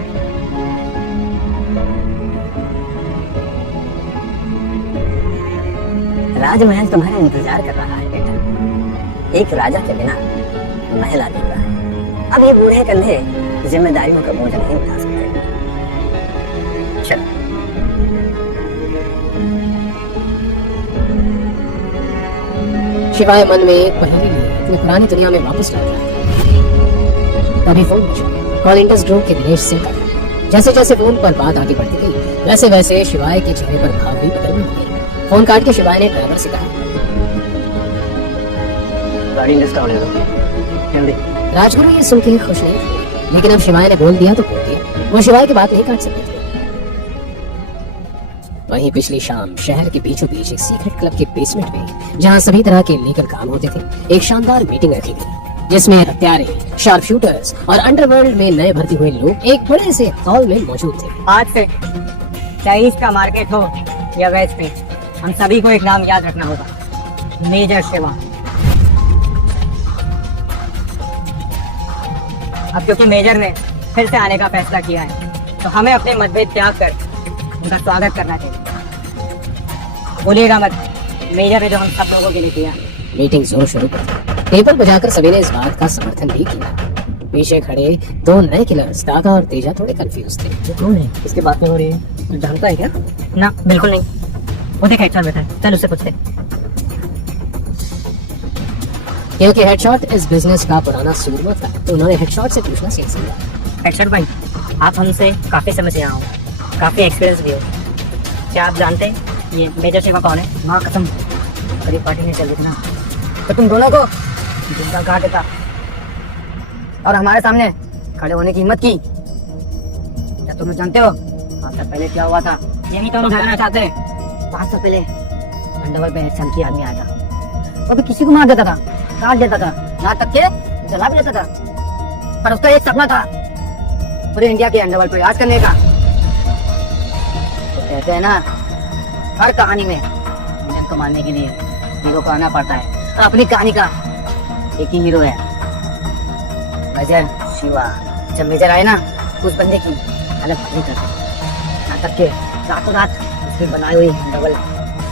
राजमहल तुम्हारा इंतजार कर रहा है बेटा। एक राजा के बिना महल अधूरा है। अब ये बूढ़े कंधे जिम्मेदारियों का बोझ नहीं उठा सकते। चल। शिवाय मन में एक पहेली लिए अपनी पुरानी दुनिया में वापस लौट रहा था। तभी फोन बजा। कॉल इंडस ग्रुप के दिनेश सिंह का था। जैसे जैसे फोन पर बात आगे बढ़ती गई, वैसे वैसे शिवाय के चेहरे पर भाव भी बदलने लगे। फोन काट के शिवाय ने ड्राइवर से कहा, गाड़ी इंडस का होने दो जल्दी। राजगुरु ये सुन के खुश नहीं थे, लेकिन अब शिवाय ने बोल दिया तो बोल दिया। वो शिवाय की बात नहीं काट सकते थे। वहीं पिछली शाम शहर के बीचों बीच एक सीक्रेट क्लब के बेसमेंट में, जहां सभी तरह के लीगल काम होते थे, एक शानदार मीटिंग रखी गई, जिसमें हत्यारे, शार्प शूटर्स और अंडरवर्ल्ड में नए भर्ती हुए लोग एक बड़े से हॉल में मौजूद थे। आज से चाहे इसका मार्केट हो या वेज पे, हम सभी को एक नाम याद रखना होगा, मेजर शिवा। अब क्योंकि मेजर ने फिर से आने का फैसला किया है, तो हमें अपने मतभेद त्याग कर उनका स्वागत करना चाहिए। बोलिएगा मत, मेजर ने जो हम सब लोगों के लिए किया। मीटिंग जोर शुरू कर दी। पेपर बजाकर सभी ने इस बात का समर्थन भी किया। पीछे खड़े दो नए किलर्स दागा और तेजा थोड़े कंफ्यूज थे। वो कौन है? इसके बात में हो रही है, तू जानता है क्या? ना बिल्कुल नहीं। वो देख हेडशॉट बैठा है, चल उससे पूछते। क्योंकि हेडशॉट इस बिजनेस का पुराना सूरमा था तो उन्होंने हेडशॉट से पूछना सही समझा। हेडशॉट भाई, आप हमसे काफी समय से यहाँ हो, काफी एक्सपीरियंस भी हो। क्या आप जानते हैं ये मेजर शिवा कौन है? माँ कसम, करीब पार्टी नहीं चल रही थी ना, तो तुम दोनों को जिंदा काट देता और हमारे सामने खड़े होने की हिम्मत की। क्या तुम जानते हो 5 साल पहले क्या हुआ था? यही तो हम जानना चाहते हैं। 5 साल पहले अंडरवर्ल्ड में एक चमकी आदमी आया था, वो भी किसी को मार देता था, काट देता था, यहाँ तक के जला भी लेता था। पर उसका एक सपना था पूरे इंडिया के अंडरवर्ल्ड को राज करने का। तो कहते हैं ना, हर कहानी में विलेन को मारने के लिए हीरो को आना पड़ता है। अपनी कहानी का एक ही हीरो है, मेजर शिवा। जब मेजर आए ना, उस बंदे की अलग नहीं कर, यहाँ तक के रातों रात उसकी बनाई हुई अंडरवर्ल्ड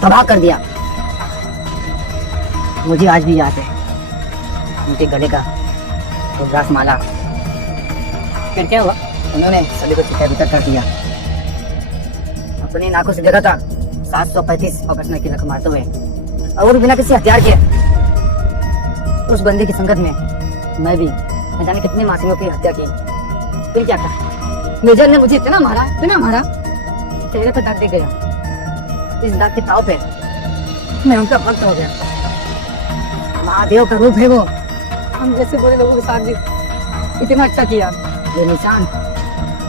तबाह कर दिया। मुझे आज भी याद है उनके गले का रुद्राक्ष माला। फिर क्या हुआ? उन्होंने सभी को चिता भीतर कर दिया। अपनी नाकों से देखा था 735 प्रोफेशनल किलर को मारते हुए, और बिना किसी हथियार के। उस बंदे की संगत में मैं भी न जाने कितने मासूमों की हत्या की। फिर क्या था, मेजर ने मुझे इतना मारा, चेहरे पर दाग दे गया। इस दाग के ताव पे मैं उनका भक्त हो गया। महादेव का रूप है वो। हम जैसे बुरे लोगों के साथ भी इतना अच्छा किया। ये निशान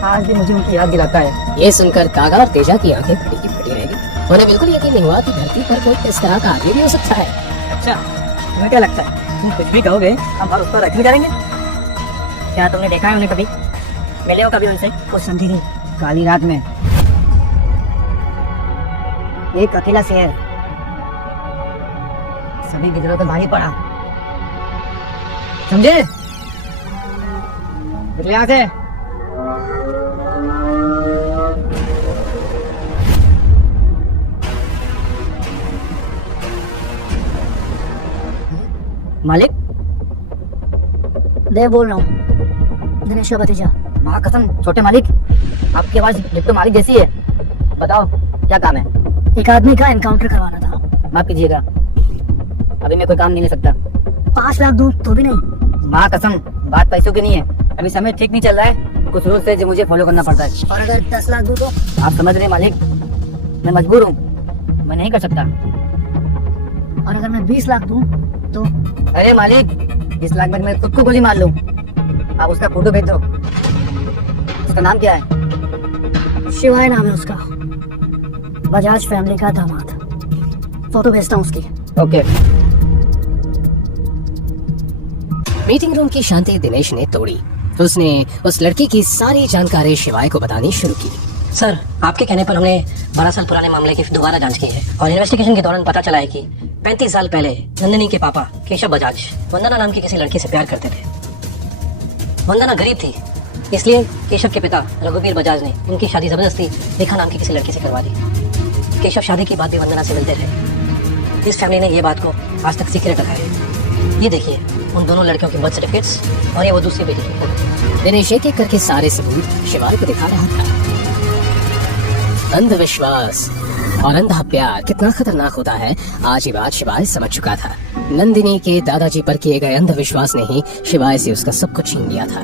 आज भी मुझे उनकी याद दिलाता है। ये सुनकर दागा और तेजा की आंखें फटी की फटी रह गई। उन्हें बिल्कुल यकीन नहीं हुआ कि धरती पर कोई इस तरह का आदमी भी हो सकता है। अच्छा, तुम्हें क्या लगता है तुम कुछ भी कहोगे हम और उस पर रखने जाएंगे? क्या तुमने देखा है उन्हें कभी? मिले हो कभी उनसे? उस अंधेरी काली रात में एक अकेला शेर सभी गिदड़ों पर भारी पड़ा, समझे? निकले यहाँ से। मालिक, देव बोल रहा हूँ, दिनेश का भतीजा। माँ कसम, छोटे मालिक, आपकी आवाज डिप्टी मालिक जैसी है। बताओ क्या काम है? एक आदमी का एनकाउंटर करवाना था। माफ कीजिएगा, अभी मैं कोई काम नहीं ले सकता। 5 लाख दूं तो भी नहीं? माँ कसम, बात पैसों की नहीं है, अभी समय ठीक नहीं चल रहा है। कुछ रूल्स है जो मुझे फॉलो करना पड़ता है। और अगर 10 लाख दूं तो? आप समझ रहे मालिक, मैं मजबूर हूँ, मैं नहीं कर सकता। और अगर मैं 20 लाख दूं तो? अरे मालिक, 20 लाख में मैं खुद को गोली मार लूं। आप उसका फोटो भेज दो। उसका नाम क्या है? शिवाय नाम है उसका, बजाज फैमिली का दामाद। फोटो भेजता हूँ उसकी। ओके। मीटिंग रूम की शांति दिनेश ने तोड़ी। उसने उस लड़की की सारी जानकारी शिवाय को बतानी शुरू की। सर, आपके कहने पर हमने 12 साल पुराने मामले की दोबारा जांच की है और इन्वेस्टिगेशन के दौरान पता चला है कि 35 साल पहले नंदिनी के पापा केशव बजाज वंदना नाम की किसी लड़की से प्यार करते थे। वंदना गरीब थी, इसलिए केशव के पिता रघुवीर बजाज ने उनकी शादी जबरदस्ती रेखा नाम की किसी लड़की से करवा दी। केशव शादी के बाद भी वंदना से मिलते रहे। इस फैमिली ने ये बात को आज तक सीक्रेट रखा है। ये देखिए उन दोनों लड़कियों के बर्थ सर्टिफिकेट्स और ये वो दूसरी बेटी की फोटो। दिनेश एक एक करके सारे सबूत शिवाय को दिखा रहा था। अंधविश्वास और अंधा प्यार कितना खतरनाक होता है, आज ये बात शिवाय समझ चुका था। नंदिनी के दादाजी पर किए गए अंधविश्वास ने ही शिवाय से उसका सब कुछ छीन लिया था।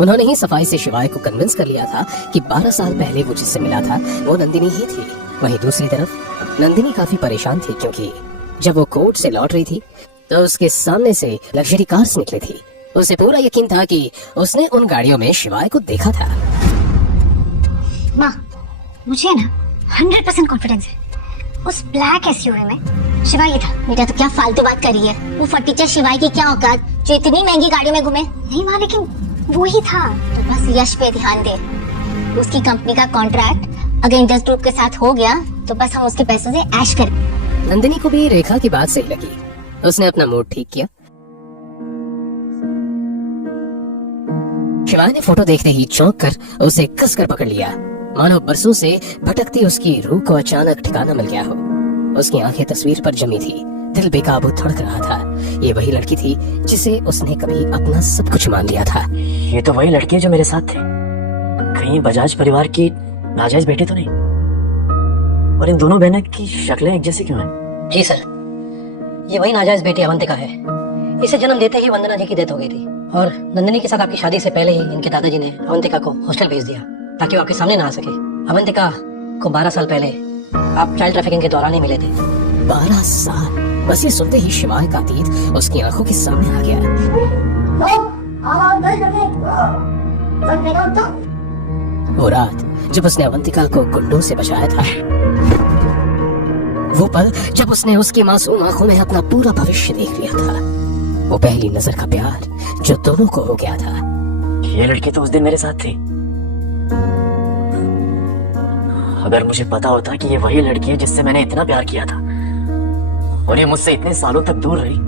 उन्होंने ही सफाई से शिवाय को कन्विंस कर लिया था कि 12 साल पहले वो जिससे मिला था वो नंदिनी ही थी। वहीं दूसरी तरफ नंदिनी काफी परेशान थी, क्योंकि जब वो कोर्ट से लौट रही थी तो उसके सामने से लग्जरी कार्स निकली थी। उसे पूरा यकीन था कि उसने उन गाड़ियों में शिवाय को देखा था। माँ, मुझे ना 100% कॉन्फिडेंस है उस ब्लैक एसयूवी में शिवाय ही था। बेटा तो क्या फालतू बात करी है, वो फटीचर शिवाय की क्या औकात जो इतनी महंगी गाड़ियों में घूमे। नहीं माँ, लेकिन वो ही था। तो बस यश पे ध्यान दे। उसकी कंपनी का कॉन्ट्रैक्ट अगर इंडस ग्रुप के साथ हो गया तो बस हम उसके पैसों से ऐश करें। नंदिनी को भी रेखा की बात सही लगी। उसने अपना मूड ठीक किया। शिवाय ने फोटो देखते ही चौंक कर उसे कसकर पकड़ लिया, मानो बरसों से भटकती उसकी रूह को अचानक ठिकाना मिल गया हो। उसकी आंखें तस्वीर पर जमी थी, दिल बेकाबू धड़क रहा था। ये वही लड़की थी जिसे उसने कभी अपना सब कुछ मान लिया था। ये तो वही लड़की है जो मेरे साथ थे। कहीं बजाज परिवार की नाजायज बेटी तो नहीं? और इन दोनों बहनों की शक्लें एक जैसी क्यों हैं? जी सर, ये वही नाजायज बेटी अवंतिका है। इसे जन्म देते ही वंदना जी की डेथ हो गई थी और नंदिनी के साथ आपकी शादी से पहले ही इनके दादाजी ने अवंतिका को हॉस्टल भेज दिया ताकि वो आपके सामने ना आ सके। अवंतिका को 12 साल पहले आप चाइल्ड ट्रैफिकिंग के दौरान ही मिले थे। 12 साल? बस ये सुनते ही शिवाय का अतीत उसकी आंखों के सामने आ गया। वो रात जब उसने अवंतिका को गुंडों से बचाया था, वो पल जब उसने उसकी मासूम आंखों में अपना पूरा भविष्य देख लिया था, वो पहली नजर का प्यार जो दोनों को हो गया था। ये लड़की तो उस दिन मेरे साथ थी। अगर मुझे पता होता कि ये वही लड़की है जिससे मैंने इतना प्यार किया था और ये मुझसे इतने सालों तक दूर रही,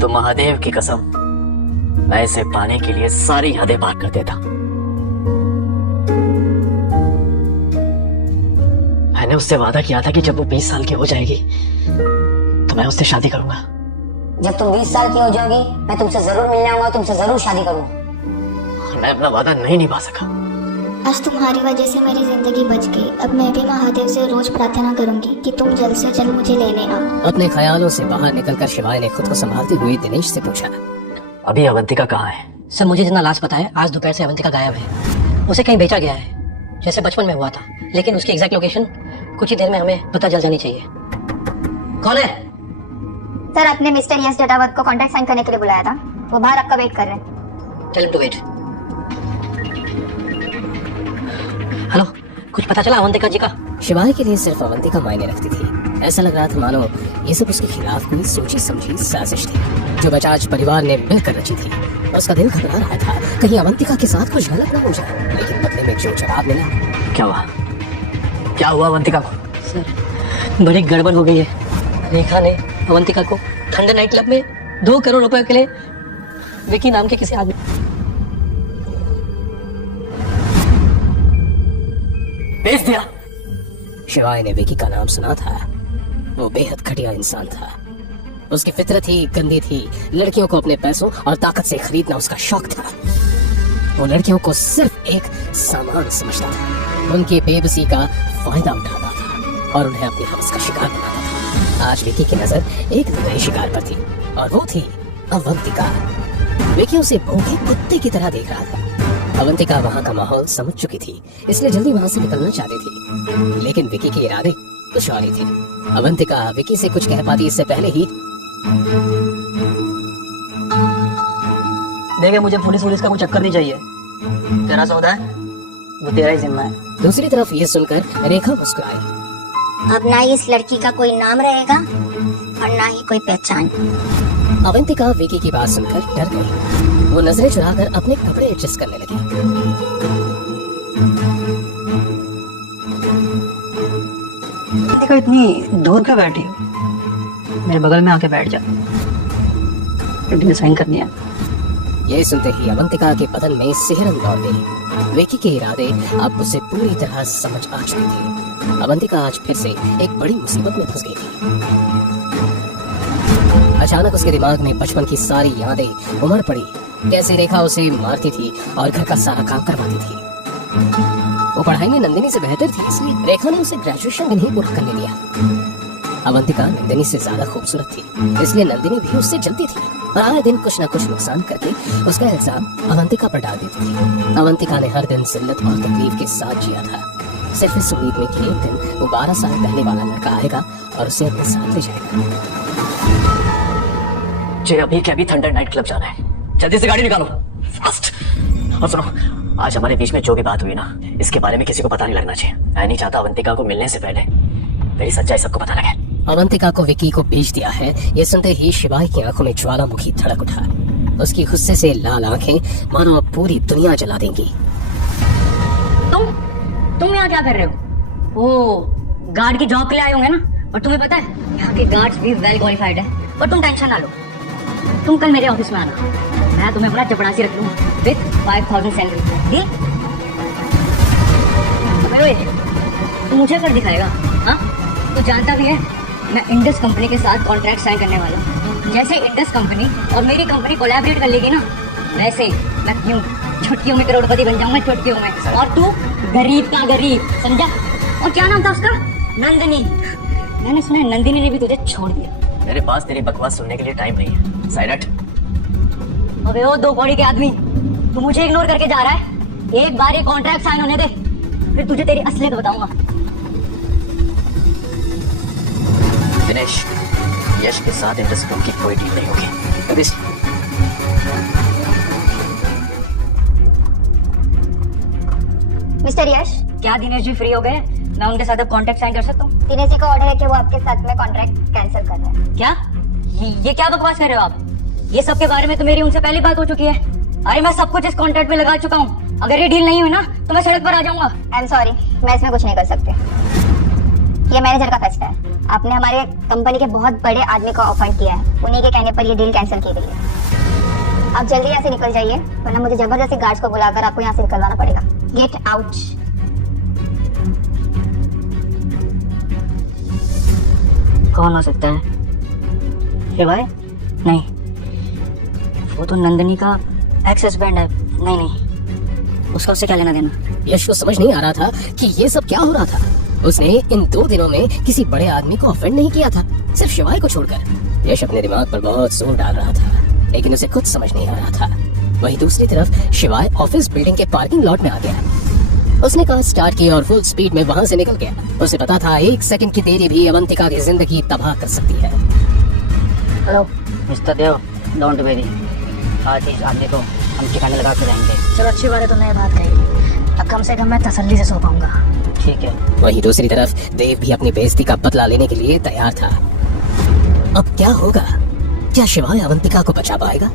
तो महादेव की कसम मैं इसे पाने के लिए सारी हदें पार कर देता। मैंने उससे वादा किया था कि जब वो 20 साल की हो जाएगी तो मैं उससे शादी करूंगा। जब तुम 20 साल की हो जाओगी मैं तुमसे जरूर मिलने आऊंगा, तुमसे जरूर शादी करूंगा। और मैं अपना वादा नहीं निभा सका। आज तुम्हारी वजह से मेरी जिंदगी बच गई। अब मैं भी महादेव से रोज प्रार्थना करूंगी कि तुम जल्द से जल्द मुझे ले लेना। अपने ख्यालों से बाहर निकलकर शिवाय ने खुद को संभालते हुए दिनेश से पूछा, अभी अवंतिका कहाँ है? सर मुझे जितना लास्ट पता है, आज दोपहर से अवंतिका गायब है। उसे कहीं बेचा गया है जैसे बचपन में हुआ था, लेकिन उसकी एग्जैक्ट लोकेशन कुछ ही देर में हमें पता चल जानी चाहिए। कौन है? सर आपने मिस्टर यस जटावत को कॉन्ट्रैक्ट साइन करने के लिए बुलाया था, वो बाहर आपका वेट कर रहे हैं। Tell him to wait. Hello, कुछ पता चला अवंतिका जी का? शिवाय के लिए सिर्फ अवंतिका मायने रखती थी। ऐसा लग रहा था मानो ये सब उसके खिलाफ कोई सोची समझी साजिश थी जो बजाज परिवार ने मिलकर रची थी। उसका दिल घबरा रहा था कहीं अवंतिका के साथ कुछ गलत ना हो जाए, लेकिन बदले में जो जवाब मिला। क्या हुआ? क्या हुआ अवंतिका को? सर बड़ी गड़बड़ हो गई है। रेखा ने अवंतिका को थंडर नाइट क्लब में 2 करोड़ रुपए के लिए विकी नाम के किसी आदमी बेच दिया। शिवाय ने विकी का नाम सुना था। वो बेहद घटिया इंसान था। उसकी फितरत ही गंदी थी। लड़कियों को अपने पैसों और ताकत से खरीदना उसका शौक था। वो लड़कियों को सिर्फ एक सामान समझता था, उनकी बेबसी का फायदा उठाता था और उन्हें अपनी हवस का शिकार बनाता था। आज विकी की नजर एक नए शिकार पर थी और वो थी अवंतिका। विकी उसे भूखे कुत्ते की तरह देख रहा था। अवंतिका वहाँ का माहौल समझ चुकी थी, इसलिए जल्दी वहाँ से निकलना चाहती थी, लेकिन विकी के इरादे कुछ और ही थे। अवंतिका विकी से कुछ कह पाती इससे पहले ही देखे, मुझे पुलिस का कोई चक्कर नहीं चाहिए। तेरा सौदा है वो तेरा ही जिम्मा है। दूसरी तरफ ये सुनकर रेखा मुस्कुराई। अब ना इस लड़की का कोई नाम रहेगा और ना ही कोई पहचान। अवंतिका विकी की बात सुनकर डर गई। वो नजरें चुराकर अपने कपड़े एडजस्ट करने लगी। देखो इतनी दूर क्यों बैठी हो? मेरे बगल में आके बैठ जा, साइन करनी है। ये सुनते ही अवंतिका के बदन में सिहरन दौड़ गई। विकी के इरादे अब उसे पूरी तरह समझ आ चुके थे। अवंतिका आज फिर से एक बड़ी मुसीबत में फंस गई थी। अचानक उसके दिमाग में बचपन की सारी यादें उमड़ पड़ी। कैसे रेखा उसे मारती थी और घर का सारा काम करवाती थी। वो पढ़ाई में नंदिनी से बेहतर थी, इसलिए रेखा ने उसे ग्रेजुएशन भी नहीं पूरा करने दिया। अवंतिका नंदिनी से ज्यादा खूबसूरत थी, इसलिए नंदिनी भी उससे जलती थी और आए दिन कुछ न कुछ नुकसान करके उसका इल्जाम अवंतिका पर डाल देती थी। अवंतिका ने हर दिन जिल्लत और तकलीफ के साथ जिया था, सिर्फ इस उम्मीद में कि एक दिन वो 12 साल पहले वाला लड़का आएगा और उसे अपने साथ ले जाएगा। मुझे अभी के अभी थंडर नाइट क्लब जाना है, जल्दी से गाड़ी निकालो, फास्ट। और सुनो, आज हमारे बीच में जो भी बात हुई ना, इसके बारे में किसी को पता नहीं लगना चाहिए। मैं नहीं चाहता अवंतिका को मिलने से पहले मेरी सच्चाई सबको पता लगे। अवंतिका को विकी को बेच दिया है, ये सुनते ही शिवाय की आंखों में ज्वालामुखी धड़क उठा। उसकी गुस्से से लाल आंखें मानो अब पूरी दुनिया जला देंगी। तुम यहाँ क्या कर रहे हो? वो गार्ड की जॉब के लिए आए होंगे ना, और तुम्हें पता है यहाँ के गार्ड्स भी वेल क्वालिफाइड है। पर तुम टेंशन ना लो, तुम कल मेरे ऑफिस में आना, मैं तुम्हें अपना चपड़ासी रख लूंगा विद 5000 सैलरी। डील? तू मुझे कर दिखाएगा? हाँ, तू जानता भी है मैं इंडस कंपनी के साथ कॉन्ट्रैक्ट साइन करने वाला हूँ। जैसे इंडस कंपनी और मेरी कंपनी कोलैबोरेट कर लेगी ना, वैसे मैं यूं छुटकियों में करोड़पति बन जाऊंगा, छुटकियों में। और तू गरीब का गरीब, समझा? और क्या नाम था उसका? नंदिनी। मैंने सुना है नंदिनी ने भी तुझे छोड़ दिया। मेरे पास तेरी बकवास सुनने के लिए टाइम नहीं है, साइड। अबे ओ 2 कौड़ी के आदमी, तू मुझे इग्नोर करके जा रहा है? एक बार ये कॉन्ट्रैक्ट साइन होने दे, फिर तुझे तेरी असलियत बताऊंगा। दिनेश, यश के साथ इंडस ग्रुप की कोई डील नहीं होगी। अभी मिस्टर यश, क्या दिनेश जी फ्री हो गए? मैं उनके साथ अब कॉन्ट्रैक्ट साइन कर सकता हूँ? दिनेश जी का ऑर्डर है कि वो आपके साथ में कॉन्ट्रैक्ट कैंसिल कर रहे हैं। क्या? ये क्या बकवास कर रहे हो आप? ये सब के बारे में तो मेरी उनसे पहले बात हो चुकी है। अरे मैं सब कुछ इस कॉन्ट्रैक्ट में लगा चुका हूँ। अगर ये डील नहीं हुई ना तो मैं सड़क पर आ जाऊंगा। आई एम सॉरी, मैं इसमें कुछ नहीं कर सकती। ये मैनेजर का फैसला है। आपने हमारे कंपनी के बहुत बड़े आदमी को अपॉइंट किया है, उन्हीं के कहने पर ये डील कैंसिल की गई है। आप जल्दी यहाँ से निकल जाइए, वरना मुझे जबरदस्ती गार्ड्स को बुलाकर आपको यहाँ से निकलवाना पड़ेगा। Get out. कौन हो सकता है? शिवाय? नहीं, वो तो नंदिनी का एक्स हस्बैंड है। नहीं नहीं, उसका उससे क्या लेना देना? यश को समझ नहीं आ रहा था कि ये सब क्या हो रहा था। उसने इन 2 दिनों में किसी बड़े आदमी को ऑफेंड नहीं किया था, सिर्फ शिवाय को छोड़कर। यश अपने दिमाग पर बहुत जोर डाल रहा था, लेकिन उसे कुछ समझ नहीं आ रहा था। वहीं दूसरी तरफ शिवाय ऑफिस बिल्डिंग के पार्किंग लॉट में आ गया। उसने कार स्टार्ट की और फुल स्पीड में वहां से निकल गया। उसे पता था 1 सेकंड की देरी भी अवंतिका की जिंदगी तबाह कर सकती है। Hello mister Dev, don't worry. आज इस आदमी को हम ठिकाने लगा के जाएंगे। चलो अच्छी बात है, तुमने ये बात कही। अब कम से कम मैं तसल्ली से सो पाऊंगा। ठीक है। वहीं दूसरी तरफ देव भी अपनी बेइज्जती का बदला लेने के लिए तैयार था। अब क्या होगा? क्या शिवाय अवंतिका को बचा पाएगा?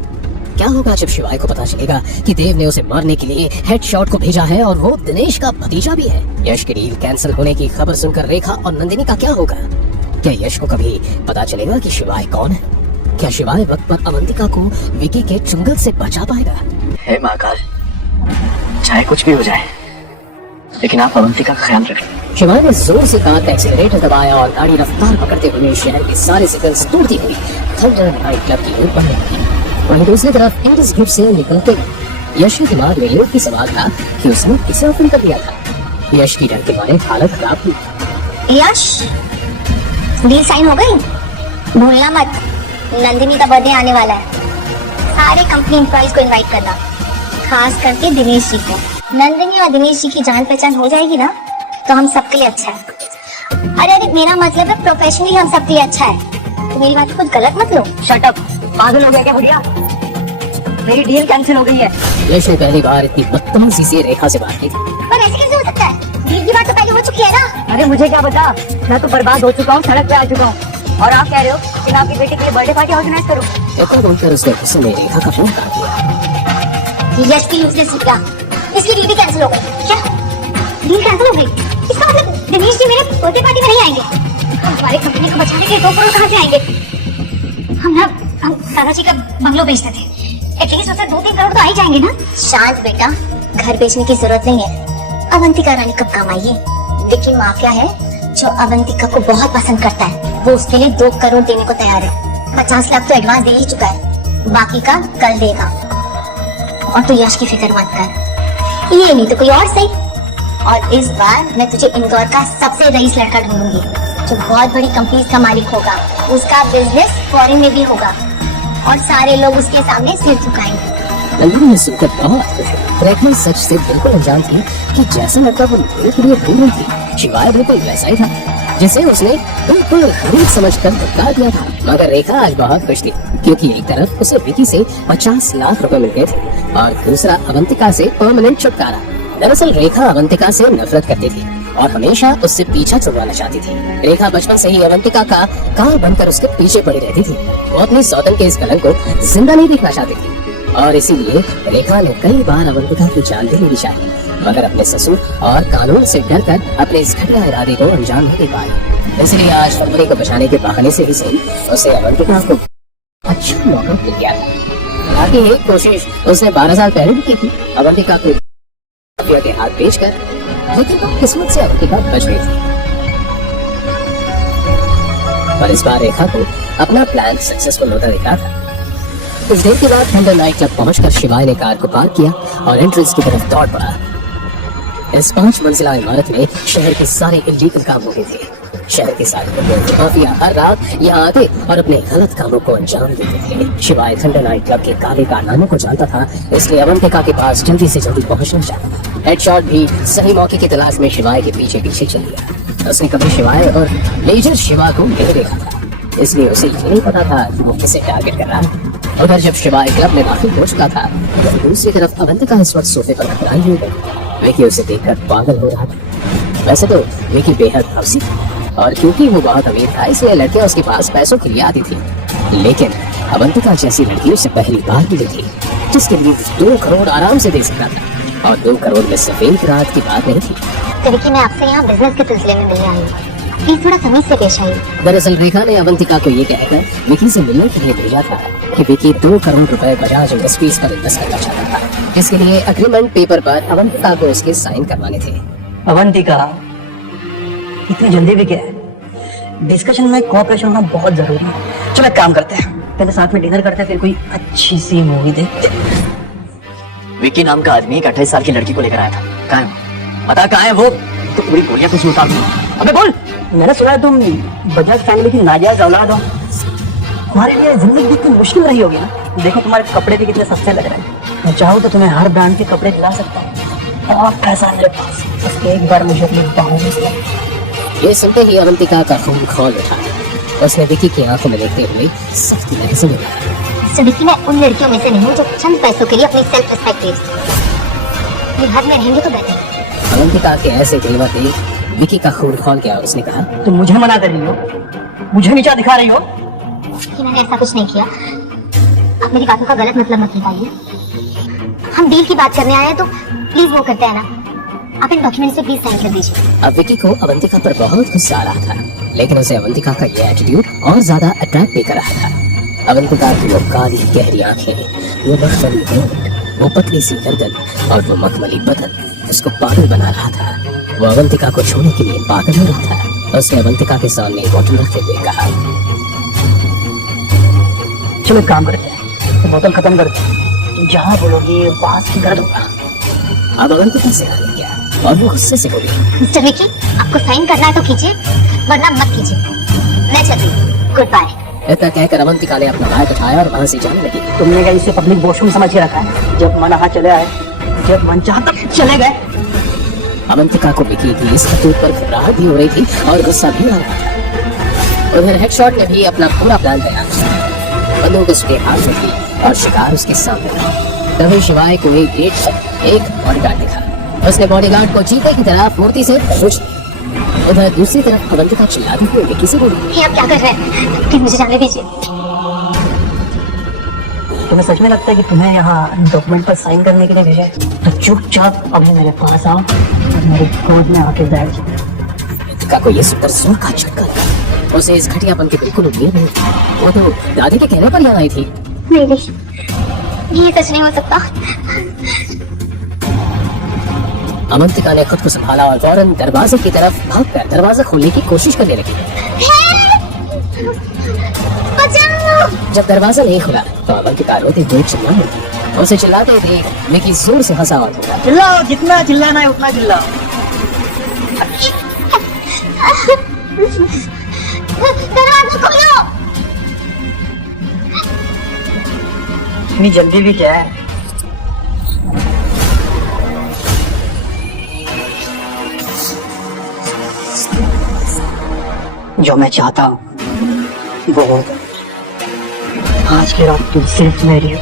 क्या होगा जब शिवाय को पता चलेगा कि देव ने उसे मारने के लिए हेडशॉट को भेजा है और वो दिनेश का भतीजा भी है? यश की डील कैंसिल होने की खबर सुनकर रेखा और नंदिनी का क्या होगा? क्या यश को कभी पता चलेगा कि शिवाय कौन है? क्या शिवाय वक्त पर अवंतिका को विकी के चुंगल से बचा पाएगा? हे महाकाल, चाहे कुछ भी हो जाए, लेकिन आप अवंतिका का ख्याल रखें। शिवाय ने जोर से कार का एक्सीलरेटर दबाया और गाड़ी रफ्तार पकड़ते हुए शहर के सारे सिग्नल्स तोड़ती हुई थंडर नाइट क्लब की ओर बढ़ने लगी। वहीं दूसरी तरफ इंडस ग्रुप से निकलते यश के दिमाग में एक ही सवाल था कि उसने किसे ऑफर कर दिया था। यश की डर के मारे हालत खराब हुई। यश, डील साइन हो गई? भूलना मत, नंदिनी का बर्थडे आने वाला है। सारे कंपनी एम्प्लॉइज को इनवाइट करना, खास करके दिनेश जी को। नंदिनी और दिनेश जी की जान पहचान हो जाएगी ना तो हम सबके लिए अच्छा है। अरे मेरा मतलब है प्रोफेशनली हम सबके लिए अच्छा है। तो मेरी बात कुछ गलत मत लो। शट अप, पागल हो गया क्या बुढ़िया? मेरी डील कैंसिल हो गई है। यश ने पहली बार इतनी बदतमीजी से रेखा से बात की थी। पर ऐसे कैसे हो सकता है? डील की बात तो पहले हो चुकी है ना। अरे मुझे क्या पता, मैं तो बर्बाद हो चुका हूँ, सड़क पे आ चुका हूँ। और आप कह रहे हो कि मैं आपकी बेटी के लिए बर्थडे पार्टी ऑर्गेनाइज करूँ? इतना बोलकर उसने गुस्से में रेखा का फोन काट दिया। यश की यूजलेस निकला, इसकी डील भी कैंसिल हो गई। क्या डील कैंसिल हो गई? इसका मतलब दिनेश जी मेरे बर्थडे पार्टी में नहीं आएंगे। हम हमारी कंपनी को बचाने के लिए 2 करोड़ कहाँ से आएंगे? हम दादाजी का बंगलो बेचते थे, एटलीस्ट उससे 2-3 करोड़ तो आ ही जाएंगे ना। शांत बेटा, घर बेचने की जरूरत नहीं है। अवंतिका रानी कब काम आई है? विकी माफिया है जो अवंतिका को बहुत पसंद करता है। वो उसके लिए 2 करोड़ देने को तैयार है। 50 लाख तो एडवांस दे ही चुका है, बाकी का कल देगा। और तू यश की फिक्र मत कर, ये नहीं तो कोई और सही। और इस बार मैं तुझे इंदौर का सबसे रईस लड़का ढूंढूंगी जो बहुत बड़ी कंपनी का मालिक होगा। उसका बिजनेस फॉरेन में भी होगा और सारे लोग उसके सामने सिर झुकाएंगे। नंदिनी ने सुनकर बहुत खुश हुई। रेखा सच से बिल्कुल अनजान थी कि जैसा लड़का वो मिलने के लिए ढूंढ रही थी, शिवाय बिल्कुल वैसा ही था जिसे उसने बिल्कुल गरीब समझकर धक्का दिया था। मगर रेखा आज बहुत खुश थी क्योंकि एक तरफ उसे विकी से 50 लाख रुपए मिल गए थे और दूसरा अवंतिका से परमानेंट छुटकारा। दरअसल रेखा अवंतिका से नफरत करती थी और हमेशा उससे पीछा छुड़वाना चाहती थी। रेखा बचपन से ही अवंतिका का कार बनकर उसके पीछे पड़ी रहती थी। वो अपनी सौतन के इस कलंक को जिंदा नहीं देखना चाहती थी और इसीलिए रेखा ने कई बार अवंतिका की जान भी नहीं चाही, मगर अपने ससुर और कानून से डरकर अपने इस घटिया इरादे को अंजाम नहीं दे पाई। इसलिए आज कंपनी को बचाने के बहाने से ही सही उसे अवंतिका को अच्छा मौका मिल गया था। बाकी एक कोशिश उसने 12 साल पहले भी की थी अवंतिका को के हाथ बेचकर, लेकिन वो किस्मत से अवंतिका बच गई थी। पर इस बार रेखा को अपना प्लान सक्सेसफुल होता दिख रहा था। कुछ देर के बाद थंडर नाइट क्लब पहुंचकर शिवाय ने कार को पार्क किया और एंट्रेंस की तरफ दौड़ पड़ा। इस 5 मंजिला इमारत में शहर के सारे इलीगल काम होते थे। शहर के सारे माफिया हर रात यहाँ आते और अपने गलत कामों को अंजाम देते थे। शिवाय थंडर नाइट क्लब के काले कारनामों को जानता था, इसलिए अवंतिका के पास जल्दी से जल्दी पहुंचना चाहता था। हेडशॉट भी सही मौके की तलाश में शिवाय के पीछे पीछे चल दिया। उसने कभी शिवाय और मेजर शिवा को नहीं देखा था, इसलिए उसे ये नहीं पता था कि वो किसे टारगेट कर रहा है। उधर जब शिवाय क्लब में दाखिल हो चुका था, तो दूसरी तरफ अवंतिका इस वक्त सोफे पर घबराई हुई थी। विकी उसे देखकर पागल हो रहा था। वैसे तो विकी बेहद हवसी था, और क्योंकि वो बहुत अमीर था इसलिए लड़कियां उसके पास पैसों के लिए आती थी। लेकिन अवंतिका जैसी लड़की उसे पहली बार मिली थी, जिसके लिए 2 करोड़ आराम से दे सकता था, और 2 करोड़ में सिर्फ एक रात की बात नहीं थी। तो विकी, मैं आपसे यहाँ बिजनेस के सिलसिले में मिलने आई हूँ, प्लीज थोड़ा समझ से पेश आइए। दरअसल रेखा ने अवंतिका को ये कहकर विकी से मिलने के लिए भेजा था कि विकी 2 करोड़ रुपए बजाज इंडस्ट्रीज पर इन्वेस्ट करना चाहता था। इसके लिए एग्रीमेंट पेपर पर अवंतिका को उसके साइन करवाने थे। अवंतिका, इतनी जल्दी भी क्या है? डिस्कशन में कोऑपरेशन होना बहुत जरूरी है। चलो एक काम करते हैं, पहले साथ में डिनर करते हैं, फिर कोई अच्छी सी मूवी देखते हैं। विकी नाम का आदमी एक 28 साल की लड़की को लेकर आया था। कहाँ है? बता कहाँ है वो? तो पूरी गोलियां कुछ उतार दूं। अबे बोल। मैंने सुना है तुम बजाज फैमिली की नाजायज औलाद हो। तुम्हारे लिए जिंदगी कितनी मुश्किल रही होगी ना। देखो तुम्हारे कपड़े भी कितने सस्ते लग रहे हैं। मैं चाहूँ तो तुम्हें हर ब्रांड के कपड़े दिला सकता हूँ। और पैसा मेरे पास, बस एक बार मुझे अपनी बाहों में से। ये सुनते ही अवंतिका का खून खौल उठा। उसने विकी की आंखों में देखते हुए सख्त लहजे में कहा, सो विकी, मैं उन लड़कियों में से नहीं हूँ जो चंद पैसों के लिए अपनी सेल्फ रिस्पेक्ट बेचती हैं। घर में रहेंगे तो बेहतर है। अवंतिका के ऐसे तेवर देख विकी का खून खौल गया। उसने कहा, तुम मुझे मना कर रही हो, मुझे नीचा दिखा रही हो। कि मैंने ऐसा कुछ नहीं किया। आप मेरी बातों का गलत मतलब मत निकालिए। हम डील की बात करने आए हैं तो प्लीज वो करते हैं ना। आप इन डॉक्यूमेंट्स पे प्लीज साइन कर दीजिए। अब विकी को अवंतिका पर बहुत गुस्सा आ रहा था, लेकिन उसे अवंतिका का ये एटीट्यूड और ज्यादा अट्रैक्ट भी कर रहा था। अवंतिका की वो काली गहरी आंखें, वो मखमली होंठ, वो पतली सी गर्दन और वो मखमली बदन उसको पागल बना रहा था। वो अवंतिका को छूने के लिए पागल हो रहा था। उसने अवंतिका के सामने बोतल रखते हुए कहा, चलो एक काम करते हैं, तो बोतल खत्म करते हैं। तुम जहाँ बोलोगी वहां से कर दूंगा। अब अवंतिका से हार गया और वो गुस्से से बोली, मिस्टर विकी, आपको साइन करना है तो कीजिए, वरना मत कीजिए। मैं चलती हूँ, गुड बाय। इतना कहकर अवंतिका ने अपना बैग उठाया और वहां से जाने लगी। तुमने क्या इसे पब्लिक वॉशरूम समझ के रखा है? जब मन यहाँ चले आए, जब मन चाहा तब चले गए। अवंतिका को विकी की इस करतूत पर घबराहट भी हो रही थी और गुस्सा भी आ रहा था। उधर हेडशॉट ने भी अपना पूरा प्लान तैयार किया। बंदूक उसके हाथ में थी और शिकार उसके सामने था। तभी शिवाय को एक गेट पर एक बॉडीगार्ड दिखा। उसने बॉडीगार्ड को चीते की तरह फुर्ती से पूछ लिया। उधर दूसरी तरफ अवंतिका चिल्लाती हुई विकी से बोली, ये आप क्या कर रहे हैं? प्लीज मुझे जाने दीजिए। तुम्हें सच में लगता है कि तुम्हें यहाँ डॉक्यूमेंट पर साइन करने के लिए भेजा है? तो चुपचाप अभी मेरे पास आओ और मेरी गोद में आके बैठ जाओ। अवंतिका को ये सुनकर जोर का झटका लगा। उसे इस घटियापन की बिल्कुल उम्मीद नहीं थी। वो तो दादी के कहने पर यहाँ आई थी। नहीं, ये सच नहीं हो सकता। अवंतिका ने खुद को संभाला और फौरन दरवाजे की तरफ भागकर दरवाजा खोलने की कोशिश करने लगी। जब दरवाजा नहीं खुला तो अवंतिका रोते हुए चिल्लाने लगी। उसे चिल्लाते देख विकी जोर से हंसा और बोला, चिल्लाओ, जितना चिल्लाना है उतना चिल्लाओ। दरवाजा खोलो। इतनी जल्दी भी क्या है? जो मैं चाहता हूँ वो होगा। आज की रात तुम सिर्फ मेरी हो।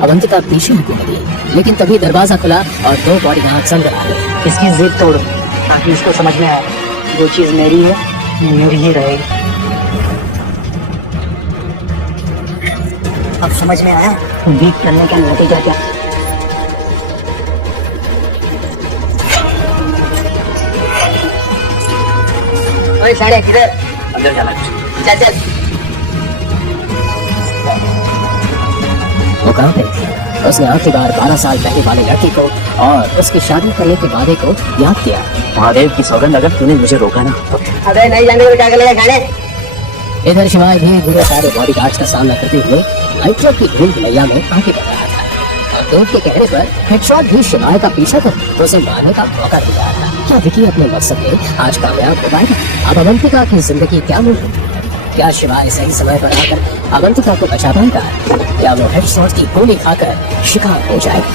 अवंतिका पीछे हटने लगी, लेकिन तभी दरवाजा खुला और 2 बॉडीगार्ड्स अंदर आ गए। इसकी जिद तोड़ो ताकि इसको समझ में आए जो चीज मेरी है मेरी ही रहेगी। अब समझ में आया बीट करने का नतीजा क्या? ओए साढ़े किधर अंदर जाना कुछ चल चल वो कहाँ पे थी? उसने आखिरी बार 12 साल पहले वाले लड़के को और उसकी शादी करने के वादे को याद किया। महादेव की सौगंध अगर तूने मुझे रोका ना तो अबे नहीं जाने को क्या करेगा खाने। इधर शिवाय भी बुरे सारे बॉडीगार्ड्स का सामना करते हुए नाइट क्लब की भूल भुलैया में आगे बढ़ रहा था और दोस्त के कहने पर हेडशॉट भी शिवाय का पीछा कर उसे मारने का मौका दे रहा था। क्या विकी अपने मकसद में आज कामयाब हो पाएगा? अब अवंतिका की जिंदगी क्या मिल रही है? क्या शिवाय सही समय पर आकर अवंतिका को बचा पाएगा या वो हेडशॉट की गोली खाकर शिकार हो जाएगा?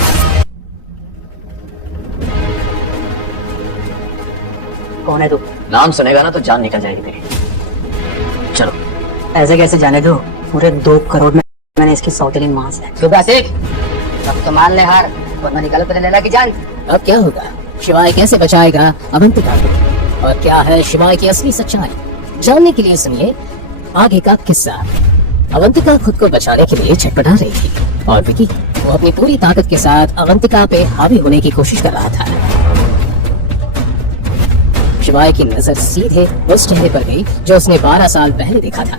कौन है तू? नाम सुनेगा ना तो जान निकल जाएगी तेरी। चलो ऐसे कैसे जाने दो? पूरे 2 करोड़ में मैंने इसकी सौतेली मां से। सुबह से अब तो मान ले हार वरना निकल पहले लेला की जान। अब क्या होगा? शिवाय कैसे बचाएगा अवंतिका को? और क्या है शिवाय की असली सच्चाई? जानने के लिए सुनिए आगे का किस्सा। अवंतिका खुद को बचाने के लिए छटपटा रही थी और विकी वो अपनी पूरी ताकत के साथ अवंतिका पे हावी होने की कोशिश कर रहा था। शिवाय की नजर सीधे उस चेहरे पर गई जो उसने 12 साल पहले देखा था।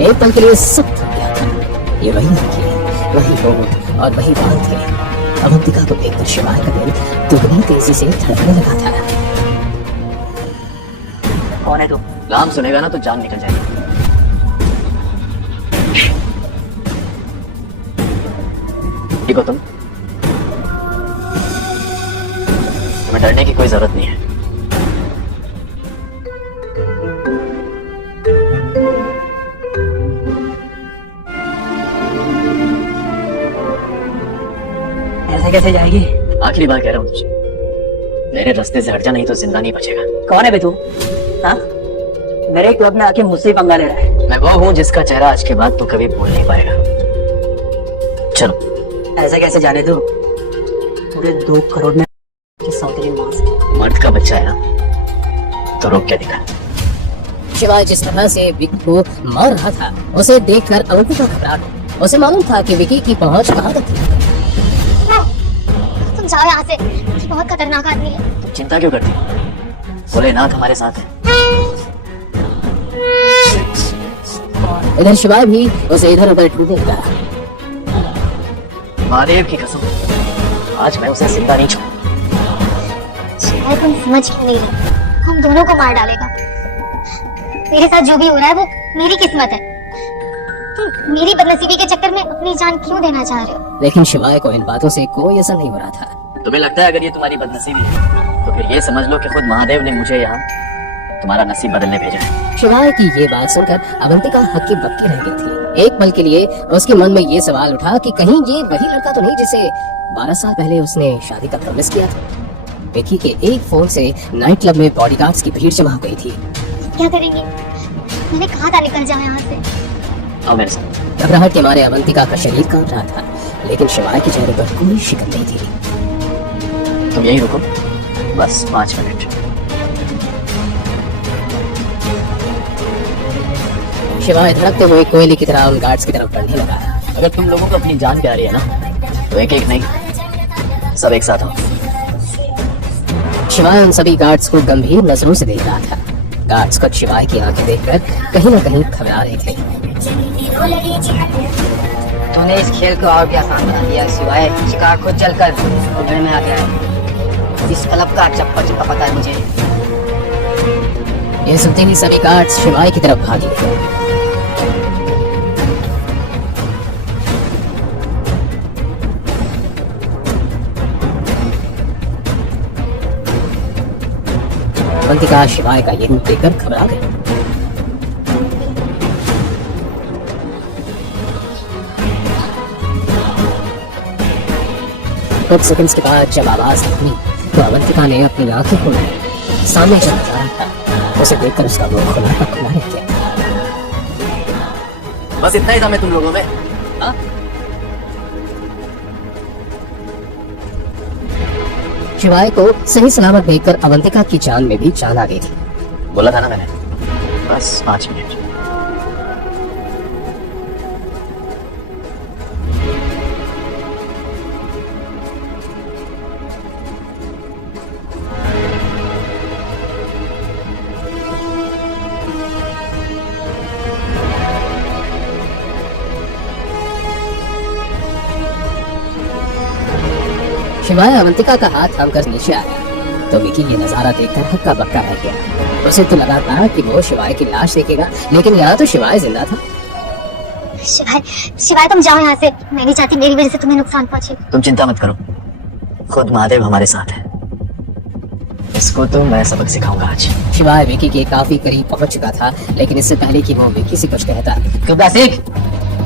एक पल के लिए सब थक गया था। ये वही लड़की, वही होठ और वही बाल थे। अवंतिका को देखकर शिवाय का दिल दुगनी तेजी से धड़कने लगा था। कौन है तू? नाम सुनेगा ना तो जान निकल जाएगी। ठीक हो तुम? तुम्हें डरने की कोई जरूरत नहीं है। ऐसे कैसे जाएगी? आखिरी बार कह रहा हूँ तुझे, मेरे रास्ते से हट जा, नहीं तो जिंदा नहीं बचेगा। कौन है बे तू? हाँ? मेरे क्लब में आके मुझसे पंगा ले रहा है। मैं वो हूँ जिसका चेहरा आज के बाद तू कभी भूल नहीं पाएगा। चलो। ऐसे कैसे जाने दो? पूरे 2 करोड़ में सौतेली मां से। मर्द का बच्चा है ना, तो रोक क्या दिखा? शिवाय जिस तरह से विकी को मार रहा था उसे देखकर अवंतिका घबरा गई। उसे मालूम था कि विकी की पहुंच कहां तक थी। तुम जाओ यहाँ से, ये बहुत खतरनाक आदमी है। तुम चिंता क्यों करती हो? भोलेनाथ हमारे साथ है। इधर शिवाय भी उसे इधर उधर ढूंढने लगा। महादेव की कसम, आज मैं उसे जिंदा नहीं छोड़ूंगा। शायद तुम समझ क्यों नहीं रहे, हम दोनों को मार डालेगा। मेरे साथ जो भी हो रहा है वो मेरी किस्मत है। तुम मेरी बदनसीबी के चक्कर में अपनी जान क्यों देना चाह रहे हो? लेकिन शिवाय को इन बातों से कोई असर नहीं हो रहा था। तुम्हें लगता है अगर ये तुम्हारी बदनसीबी है तो फिर ये समझ लो कि खुद महादेव ने मुझे यहाँ तुम्हारा नसीब बदलने भेजा है। शिवाय की ये बात सुनकर अवंतिका हक्की बक्की रह गई थी। एक पल के लिए उसके मन में ये सवाल उठा कि कहीं ये वही लड़का तो नहीं जिसे 12 साल पहले उसने शादी का प्रॉमिस किया था। विकी के एक फोन से नाइट क्लब में बॉडीगार्ड्स की भीड़ जमा हो गई थी। क्या करेंगे? मैंने कहा था निकल जाओ यहाँ से। आओ मेरे साथ। घबराहट के मारे अवंतिका का शरीर कांप रहा था, लेकिन शिवाय के चेहरे पर कोई शिकन नहीं थी। तुम यहीं रुको, बस 5 मिनट। शिवाय धड़कते हुए कोयले की तरह उन गार्ड्स की तरफ बढ़ने लगा। अगर तुम लोगों को अपनी जान प्यारी है ना तो एक एक नहीं, सब एक साथ हो। शिवाय उन सभी गार्ड्स को गंभीर नजरों से देख रहा था। गार्ड्स खुद शिवाय की आंखें देखकर कहीं न कहीं घबरा रहे थे। तूने इस खेल को और भी आसान बना दिया सिवाय शिकार खुद जलकर उधर में आ गया है। इस क्लब का चप्पा चप्पा पता है मुझे। ये सुनते ही सभी गार्ड्स शिवाय की तरफ भागे। अवंतिका शिवाय का ये रूप देखकर घबरा गई। कुछ सेकंड्स के बाद जब आवाज थमी तो अवंतिका ने अपनी आंखें खोली। सामने जो नजारा था उसे देखकर उसका मुंह खुला का खुला रह गया। बस इतना ही था मैं तुम लोगों में। हाँ? शिवाय को सही सलामत देखकर अवंतिका की जान में भी जान आ गई थी। बोला था ना मैंने, बस 5 मिनट। शिवाय अवंतिका का हाथ थामकर नीचे आया तो विकी ये नजारा देखकर हक्का बक्का रह गया। उसे तो लगा था कि वो शिवाय की लाश देखेगा, लेकिन यहाँ तो शिवाय जिंदा था। शिवाय शिवाय तुम जाओ यहाँ से, मैं नहीं चाहती मेरी वजह से तुम्हें नुकसान पहुंचे। तुम चिंता मत करो, खुद महादेव हमारे साथ है। इसको तो मैं सबक सिखाऊंगा आज। शिवाय विकी के काफी करीब पहुंच चुका था, लेकिन इससे पहले कि वो विकी से कुछ कहता, क्यों सीख,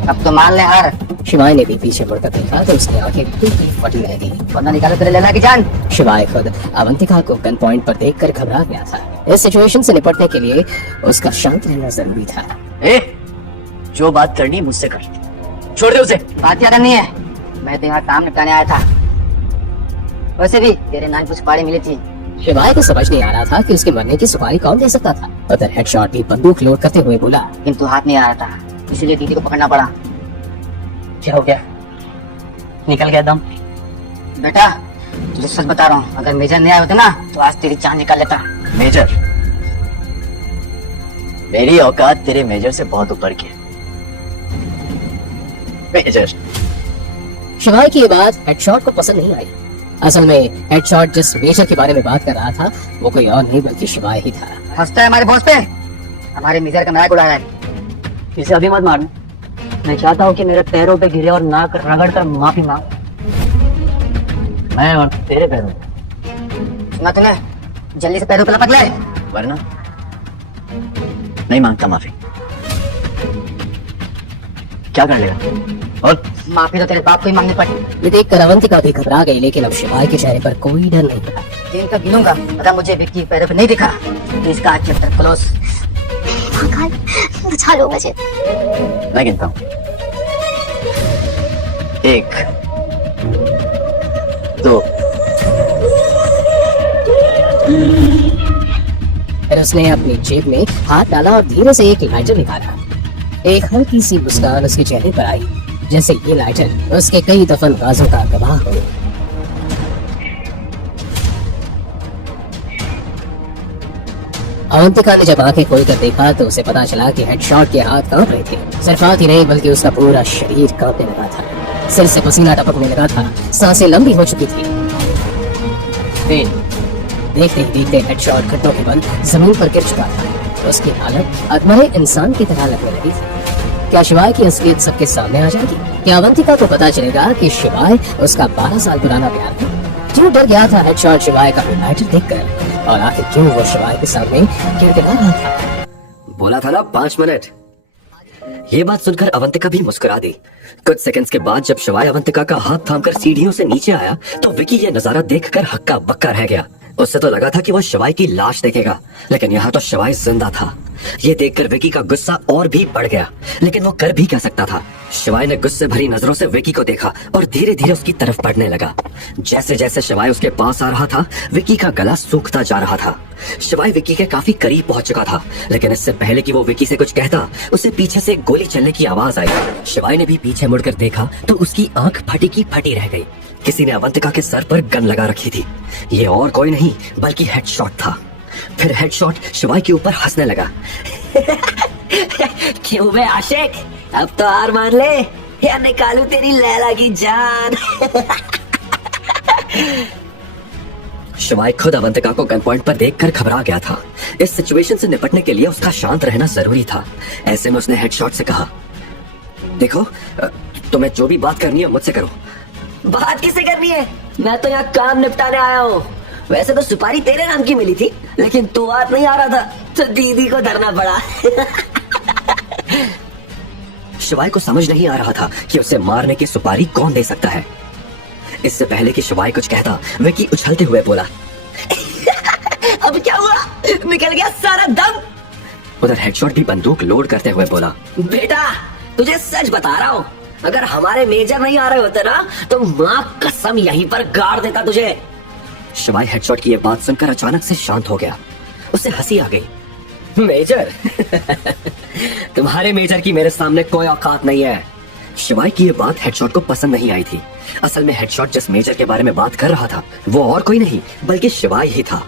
अब तो मान ले हार। शिवाय ने भी पीछे मुड़कर देखा तो उसकी आंखें बिल्कुल फटी रह गई। वरना निकालो तेरे लैला की जान। शिवाय खुद अवंतिका को गन पॉइंट पर देखकर घबरा गया था। इस सिचुएशन से निपटने के लिए उसका शांत रहना जरूरी था। जो बात करनी है मुझसे कर, छोड़ दे उसे। बात याद नहीं है, मैं तो यहाँ काम निपटाने आया था। वैसे भी तेरे नाम की सुपारी मिली थी। शिवाय को समझ नहीं आ रहा था कि उसके मरने की सुपारी कौन दे सकता था। उधर हेडशॉट भी बंदूक लोड करते हुए बोला, किंतु हाथ नहीं आ रहा था, इसलिए दीदी को पकड़ना पड़ा। क्या हो गया, निकल गया दम? बेटा तुझे सच बता रहा हूँ, अगर मेजर नहीं आए होते ना तो आज तेरी जान निकाल लेता। मेजर? मेरी औकात तेरे मेजर से बहुत ऊपर की है। मेजर। शिवाय की ये बात हेडशॉट को पसंद नहीं आई। असल में हेडशॉट जिस मेजर के बारे में बात कर रहा था वो कोई और नहीं बल्कि शिवाय ही था। हंसता है हमारे बॉस पे, हमारे मेजर का नायक उड़ाया है। इसे अभी मत मारना, मैं चाहता हूँ कि मेरे पैरों पे गिरे और नाक रगड़ कर माफी मांग। मैं और तेरे पैरों सुना तूने, जल्दी से पैरों पे लपक ले, वरना नहीं मांगता माफी। क्या कर लेगा? और माफी तो तेरे बाप को ही मांगनी पड़ी। ये देखकर अवंतिका भी घबरा गई, लेकिन अब शिवाय के चेहरे पर कोई डर नहीं था। दिन तक गिनूंगा, अगर मुझे विक्की पैरों पे नहीं दिखा तो इसका आज चैप्टर क्लोज। भगवान बचा लो मुझे। मैं गिनता हूँ, 1 2। फिर उसने अपनी जेब में हाथ डाला और धीरे से एक लाइटर निकाला। एक हल्की सी मुस्कान उसके चेहरे पर आई, जैसे ये लाइटर उसके कई दफन राजों का गवाह हो। अवंतिका ने जब आंखें खोलकर देखा तो उसे पता चला कि हेडशॉट के हाथ कांप रहे थे। सिर्फ हाथ ही नहीं बल्कि उसका पूरा शरीर कांपने लगा था, सिर से पसीना टपकने लगा था, सांसें लंबी हो चुकी थी। देखते ही देखते हेडशॉट घुटनों के बल जमीन पर गिर चुका था। उसकी हालत अधमरे इंसान की तरह लगने लगी थी। क्या शिवाय की असलियत सबके सामने आ जाएगी? क्या अवंतिका को पता चलेगा कि शिवाय उसका 12 साल पुराना प्यार है? क्यों डर गया था हेडशॉट शिवाय का लाइटर देखकर, और आखिर क्यों वो शिवाय के सामने गिड़गिड़ा रहा था? बोला था ना 5 मिनट। ये बात सुनकर अवंतिका भी मुस्कुरा दी। कुछ सेकंड्स के बाद जब शिवाय अवंतिका का हाथ थामकर सीढ़ियों से नीचे आया तो विकी ये नजारा देखकर हक्का बक्का रह गया। उससे तो लगा था कि वो शिवाय की लाश देखेगा, लेकिन यहाँ तो शिवाय जिंदा था। ये देखकर विकी का गुस्सा और भी बढ़ गया, लेकिन वो कर भी क्या सकता था। शिवाय ने गुस्से भरी नजरों से विकी को देखा और धीरे धीरे उसकी तरफ बढ़ने लगा। जैसे जैसे शिवाय उसके पास आ रहा था, विकी का गला सूखता जा रहा था। शिवाय विकी के काफी करीब पहुंच चुका था, लेकिन इससे पहले कि वो विकी से कुछ कहता, उसे पीछे से गोली चलने की आवाज आई। शिवाय ने भी पीछे मुड़कर देखा तो उसकी आंख फटी की फटी रह गई। किसी ने अवंतिका के सर पर गन लगा रखी थी। ये और कोई नहीं बल्कि हेडशॉट था। फिर हेडशॉट शिवाय के ऊपर हंसने लगा। क्यों बे आशिक, अब तो हार मान ले या निकालू तेरी लैला की जान। शिवाय खुद अवंतिका को गन पॉइंट पर देखकर घबरा गया था। इस सिचुएशन से निपटने के लिए उसका शांत रहना जरूरी था। ऐसे में उसने हेडशॉट से कहा, देखो तुम्हें जो भी बात करनी है मुझसे करो। बात किसे करनी है? मैं तो यहाँ काम निपटाने आया हूँ। वैसे तो सुपारी तेरे नाम की मिली थी, लेकिन तू हाथ नहीं आ रहा था तो दीदी को धरना पड़ा। शिवाय को समझ नहीं आ रहा था कि उसे मारने की सुपारी कौन दे सकता है। इससे पहले कि शिवाय कुछ कहता, विकी उछलते हुए बोला, अब क्या हुआ? निकल गया सारा दम। उधर हेडशॉट भी बंदूक लोड करते हुए बोला, बेटा तुझे सच बता रहा हूँ, अगर हमारे मेजर नहीं आ रहे होते ना तो मां कसम यहीं पर गाड़ देता तुझे। शिवाय हेडशॉट की ये बात सुनकर अचानक से शांत हो गया। उसे हंसी आ गई। मेजर? तुम्हारे मेजर की मेरे सामने कोई औकात नहीं है। शिवाय की ये बात हेडशॉट को पसंद नहीं आई थी। असल में हेडशॉट जिस मेजर के बारे में बात कर रहा था वो और कोई नहीं बल्कि शिवाय ही था।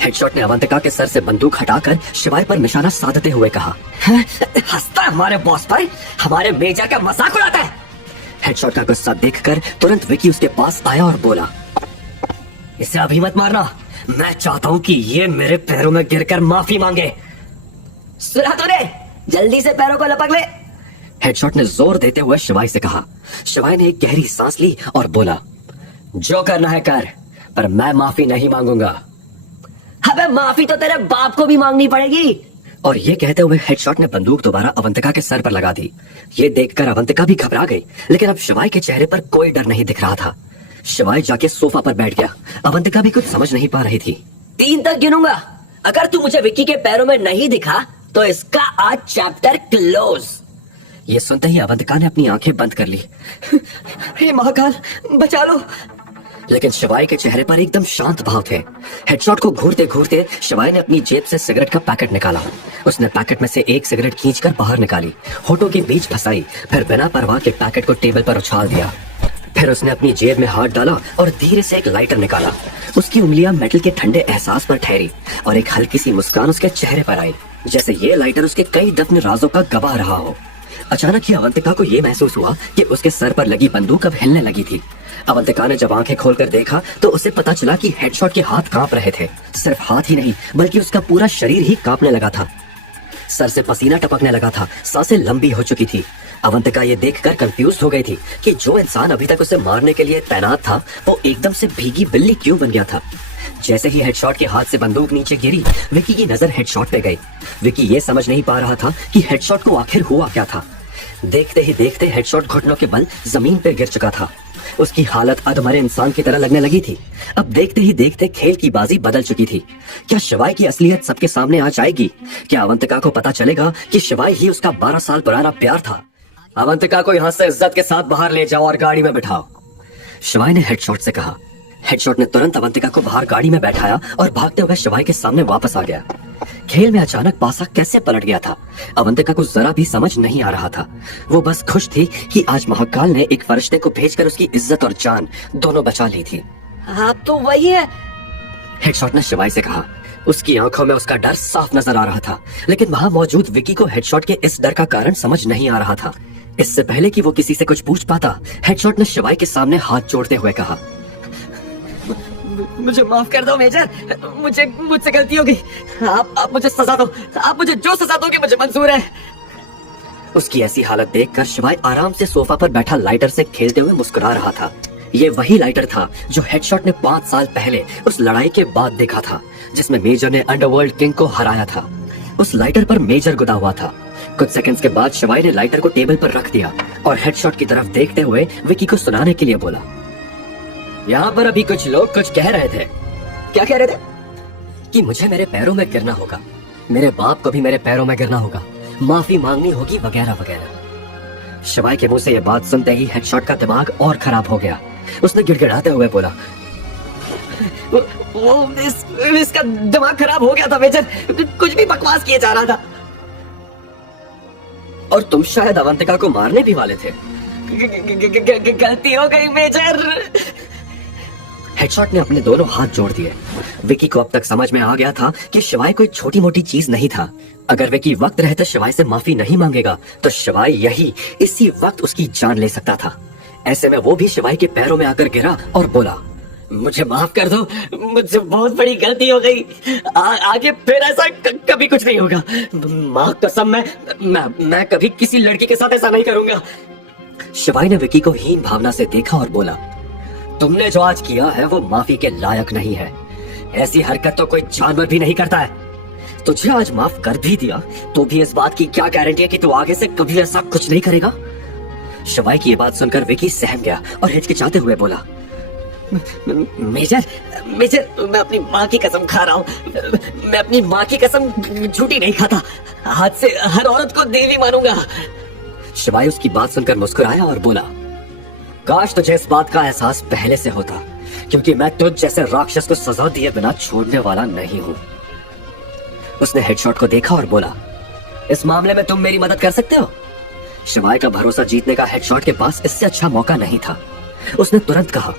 हेडशॉट ने अवंतिका के सर से बंदूक हटाकर शिवाय पर निशाना साधते हुए कहा, हंसता है हमारे बॉस पर, हमारे मेजर का मजाक उड़ाता है। हेडशॉट का गुस्सा देखकर तुरंत विकी उसके पास आया और बोला, इसे अभी मत मारना। मैं चाहता हूँ कि ये मेरे पैरों में गिरकर माफी मांगे। सुना तूने? जल्दी से पैरों को लपक ले। हेडशॉट ने जोर देते हुए शिवाय से कहा। शिवाय ने एक गहरी सांस ली और बोला, जो करना है कर, पर मैं माफी नहीं मांगूंगा। अबे माफी तो तेरे बाप को भी मांगनी पड़ेगी। और ये कहते हुए हेडशॉट ने बंदूक दोबारा अवंतिका के सर पर लगा दी। ये देखकर अवंतिका भी घबरा गई, लेकिन अब शिवाय के चेहरे पर कोई डर नहीं दिख रहा था। शिवाय जाके सोफा पर बैठ गया। अवंतिका भी कुछ समझ नहीं पा रही थी। 3 तक गिनूंगा। अगर तू मुझे विक्की के पैरों में नहीं दिखा तो इसका आज चैप्टर क्लोज। ये सुनते ही अवंतिका ने अपनी आंखें बंद कर ली। हे महाकाल, बचा लो। लेकिन शिवाय के चेहरे पर एकदम शांत भाव थे। हेडशॉट को घूरते घूरते शिवाय ने अपनी जेब से सिगरेट का पैकेट निकाला। उसने पैकेट में से एक सिगरेट खींचकर बाहर निकाली, होठों के बीच फंसाई, फिर बिना परवाह के पैकेट को टेबल पर उछाल दिया। फिर उसने अपनी जेब में हाथ डाला और धीरे से एक लाइटर निकाला। उसकी उंगलियां मेटल के ठंडे एहसास पर ठहरी और एक हल्की सी मुस्कान उसके चेहरे पर आई, जैसे ये लाइटर उसके कई दफन राजों का गवाह रहा हो। अचानक ही अवंतिका को यह महसूस हुआ कि उसके सर पर लगी बंदूक अब हिलने लगी थी। अवंतिका ने जब आंखें खोलकर देखा तो उसे पता चला कि हेडशॉट के हाथ कांप रहे थे। सिर्फ हाथ ही नहीं, बल्कि उसका पूरा शरीर ही कांपने लगा था। सर से पसीना टपकने लगा था, सांसें लंबी हो चुकी थी। अवंतिका ये देखकर कंफ्यूज हो गई थी कि जो इंसान अभी तक उसे मारने के लिए तैनात था वो एकदम से भीगी बिल्ली क्यों बन गया था। जैसे ही हेडशॉट के हाथ से बंदूक नीचे गिरी, विकी की नजर हेडशॉट पे गई। विकी ये समझ नहीं पा रहा था कि हेडशॉट को आखिर हुआ क्या था। देखते ही देखते हेडशॉट घुटनों के बल जमीन पर गिर चुका था। उसकी हालत अधमरे इंसान की तरह लगने लगी थी। अब देखते ही देखते खेल की बाजी बदल चुकी थी। क्या शिवाय की असलियत सबके सामने आ जाएगी? क्या अवंतिका को पता चलेगा कि शिवाय ही उसका 12 साल पुराना प्यार था? अवंतिका को यहाँ से इज्जत के साथ बाहर ले जाओ और गाड़ी में बिठाओ, शिवाय ने हेडशॉट से कहा। हेडशॉट ने तुरंत अवंतिका को बाहर गाड़ी में बैठाया और भागते हुए शिवाय के सामने वापस आ गया। खेल में अचानक पासा कैसे पलट गया था, अवंतिका को जरा भी समझ नहीं आ रहा था। वो बस खुश थी कि आज महाकाल ने एक फरिश्ते को भेजकर उसकी इज्जत और जान दोनों बचा ली थी। आप तो वही है, हेडशॉट ने शिवाय से कहा। उसकी आंखों में उसका डर साफ नजर आ रहा था, लेकिन वहां मौजूद विकी को हेडशॉट के इस डर का कारण समझ नहीं आ रहा था। इससे पहले कि वो किसी से कुछ पूछ पाता, हेडशॉट ने शिवाय के सामने हाथ जोड़ते हुए कहा, मुझे माफ कर दो मेजर, मुझसे गलती हो गई। आप मुझे सजा दो, आप मुझे जो सजा दोगे मुझे मंजूर है। उसकी ऐसी हालत देखकर शिवाय आराम से सोफा पर बैठा लाइटर से खेलते हुए मुस्कुरा रहा था। ये वही लाइटर था जो हेडशॉट ने 5 साल पहले उस लड़ाई के बाद देखा था, जिसमें मेजर ने अंडरवर्ल्ड किंग को हराया था। उस लाइटर पर मेजर गुदा हुआ था। कुछ सेकंड्स के बाद शिवाय ने लाइटर को टेबल पर रख दिया और हेडशॉट की तरफ देखते हुए विकी को सुनाने के लिए बोला, यहाँ पर अभी कुछ लोग कुछ कह रहे थे। क्या कह रहे थे? कि मुझे मेरे पैरों में गिरना होगा, मेरे बाप को भी मेरे पैरों में गिरना होगा, माफी मांगनी होगी, वगैरह वगैरह। शिवाय के मुंह से यह बात सुनते ही हेडशॉट का दिमाग और खराब हो गया। उसने गिड़गिड़ाते हुए बोला, इसका दिमाग खराब हो गया था मेजर, कुछ भी बकवास किए जा रहा था। और तुम शायद अवंतिका को मारने भी वाले थे। गलती हो गई मेजर। हेडशॉट ने अपने दोनों हाथ जोड़ दिए। विकी को अब तक समझ में आ गया था कि शिवाय कोई छोटी मोटी चीज नहीं था। अगर विकी वक्त रहते शिवाय से माफी नहीं मांगेगा तो शिवाय इसी वक्त उसकी जान ले सकता था। ऐसे में वो भी शिवाय के पैरों में आकर गिरा और बोला, मुझे माफ कर दो, मुझसे बहुत बड़ी गलती हो गई। आगे फिर ऐसा कभी कुछ नहीं होगा। मां कसम, मैं कभी किसी लड़की के साथ ऐसा नहीं करूंगा। शिवाय ने विकी को हीन भावना से देखा और बोला, तुमने जो आज किया है वो माफी के लायक नहीं है। ऐसी हरकत तो कोई जानवर भी नहीं करता है। तुझे आज माफ कर भी दिया तो भी इस बात की क्या गारंटी है कि तू आगे से कभी ऐसा कुछ नहीं करेगा? शिवाय की ये बात सुनकर विकी सहम गया और हिचकिचाते हुए बोला, मेजर, मैं अपनी माँ की कसम खा रहा हूँ। मैं अपनी माँ की कसम झूठी नहीं खाता। आज से हर औरत को देवी मानूंगा। शिवाय उसकी बात सुनकर मुस्कुराया और बोला, काश तुझे इस बात का एहसास पहले से होता, क्योंकि मैं तुझ जैसे राक्षस को सजा दिए बिना छोड़ने वाला नहीं हूँ। उसने हेडशॉट को देखा और बोला, इस मामले में तुम मेरी मदद कर सकते हो? शिवाय का भरोसा जीतने का हेडशॉट के पास इससे अच्छा मौका नहीं था। उसने तुरंत कहा,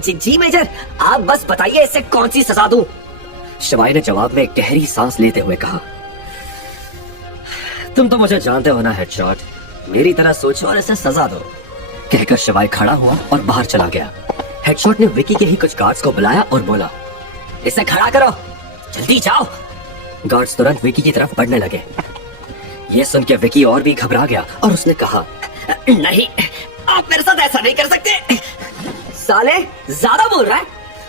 जी मेजर, आप बस बताइए इसे कौन सी सजा दूं? शिवाय ने जवाब में गहरी सांस लेते हुए कहा, तुम तो मुझे जानते हो ना हेडशॉट, मेरी तरह सोचो और इसे सजा दो। कहकर शिवाय खड़ा हुआ और बाहर चला गया। हेडशॉट ने विकी के ही कुछ गार्ड्स को बुलाया और बोला, इसे खड़ा करो, जल्दी जाओ। गार्ड्स तुरंत विकी की तरफ बढ़ने लगे। ये सुन के विकी और भी घबरा गया और उसने कहा, नहीं, आप मेरे साथ ऐसा नहीं कर सकते। साले, ज्यादा बोल रहा है?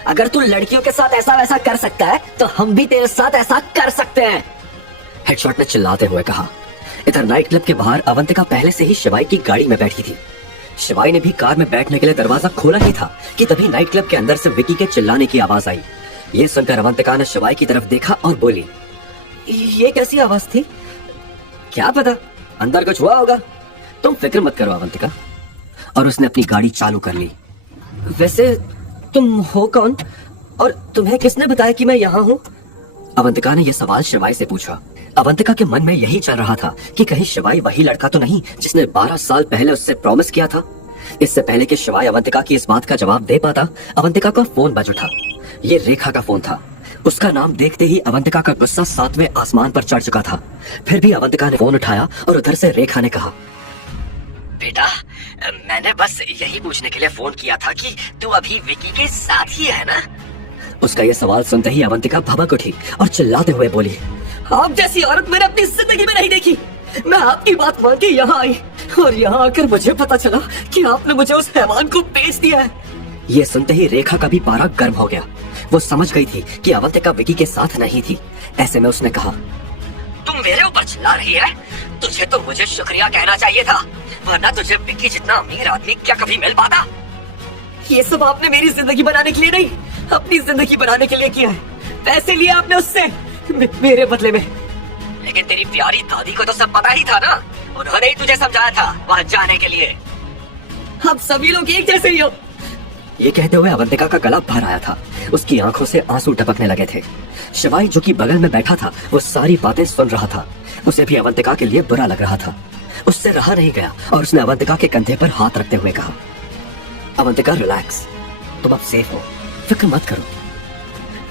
अगर तू लड़कियों के साथ ऐसा वैसा कर सकता है तो हम भी तेरे साथ ऐसा कर सकते हैं। हेडशॉट ने चिल्लाते हुए कहा। इधर नाइट क्लब के बाहर अवंतिका पहले से ही शिवाई की गाड़ी में बैठी थी। शिवाई ने भी कार में बैठने के लिए दरवाजा खोला ही था कि तभी नाइट क्लब के अंदर से विकी के चिल्लाने की आवाज आई। ये सुनकर अवंतिका ने शिवाई की तरफ देखा और बोली, ये कैसी आवाज थी? क्या पता, अंदर कुछ हुआ होगा। तुम फिक्र मत करो अवंतिका। और उसने अपनी गाड़ी चालू कर ली। वैसे तुम हो कौन और तुम्हें किसने बताया कि मैं यहाँ हूँ? अवंतिका ने यह सवाल शिवाई से पूछा। अवंतिका के मन में यही चल रहा था कि कहीं शिवाई वही लड़का तो नहीं जिसने 12 साल पहले उससे प्रॉमिस किया था। इससे पहले कि शिवाई अवंतिका की इस बात का जवाब दे पाता, अवंतिका का फोन बज उठा। ये रेखा का फोन था। उसका नाम देखते ही अवंतिका का गुस्सा 7वें आसमान पर चढ़ चुका था। फिर भी अवंतिका ने फोन उठाया और उधर से रेखा ने कहा, बेटा, मैंने बस यही पूछने के लिए फोन किया था कि तू अभी विकी के साथ ही है ना? उसका यह सवाल सुनते ही अवंतिका भड़क उठी और चिल्लाते हुए बोली, आप जैसी औरत मैंने अपनी जिंदगी में नहीं देखी। मैं आपकी बात मान के यहाँ आई और यहाँ आकर मुझे पता चला कि आपने मुझे उस हैवान को बेच दिया है। ये सुनते ही रेखा का भी पारा गर्म हो गया। वो समझ गई थी कि अवंतिका विकी के साथ नहीं थी। ऐसे में उसने कहा, तुम मेरे ऊपर चिल्ला रही है? तुझे तो मुझे शुक्रिया कहना चाहिए था, वरना तुझे विकी जितना अमीर आदमी क्या कभी मिल पाता? ये सब आपने मेरी जिंदगी बनाने के लिए नहीं, अपनी जिंदगी बनाने के लिए किया है। पैसे लिए आपने उससे मेरे बदले में। लेकिन तेरी प्यारी दादी को तो सब पता ही था ना, उन्होंने ही तुझे समझाया था वहां जाने के लिए। हम सभी लोग एक जैसे ही हो। ये कहते हुए अवंतिका का गला भर आया था। उसकी आंखों से आंसू टपकने लगे थे। शिवाई जो कि बगल में बैठा था वो सारी बातें सुन रहा था। उसे भी अवंतिका के लिए बुरा लग रहा था। उससे रहा नहीं गया और उसने अवंतिका के कंधे पर हाथ रखते हुए कहा, अवंतिका रिलैक्स, तुम अब सेफ हो, फिक्र मत करो।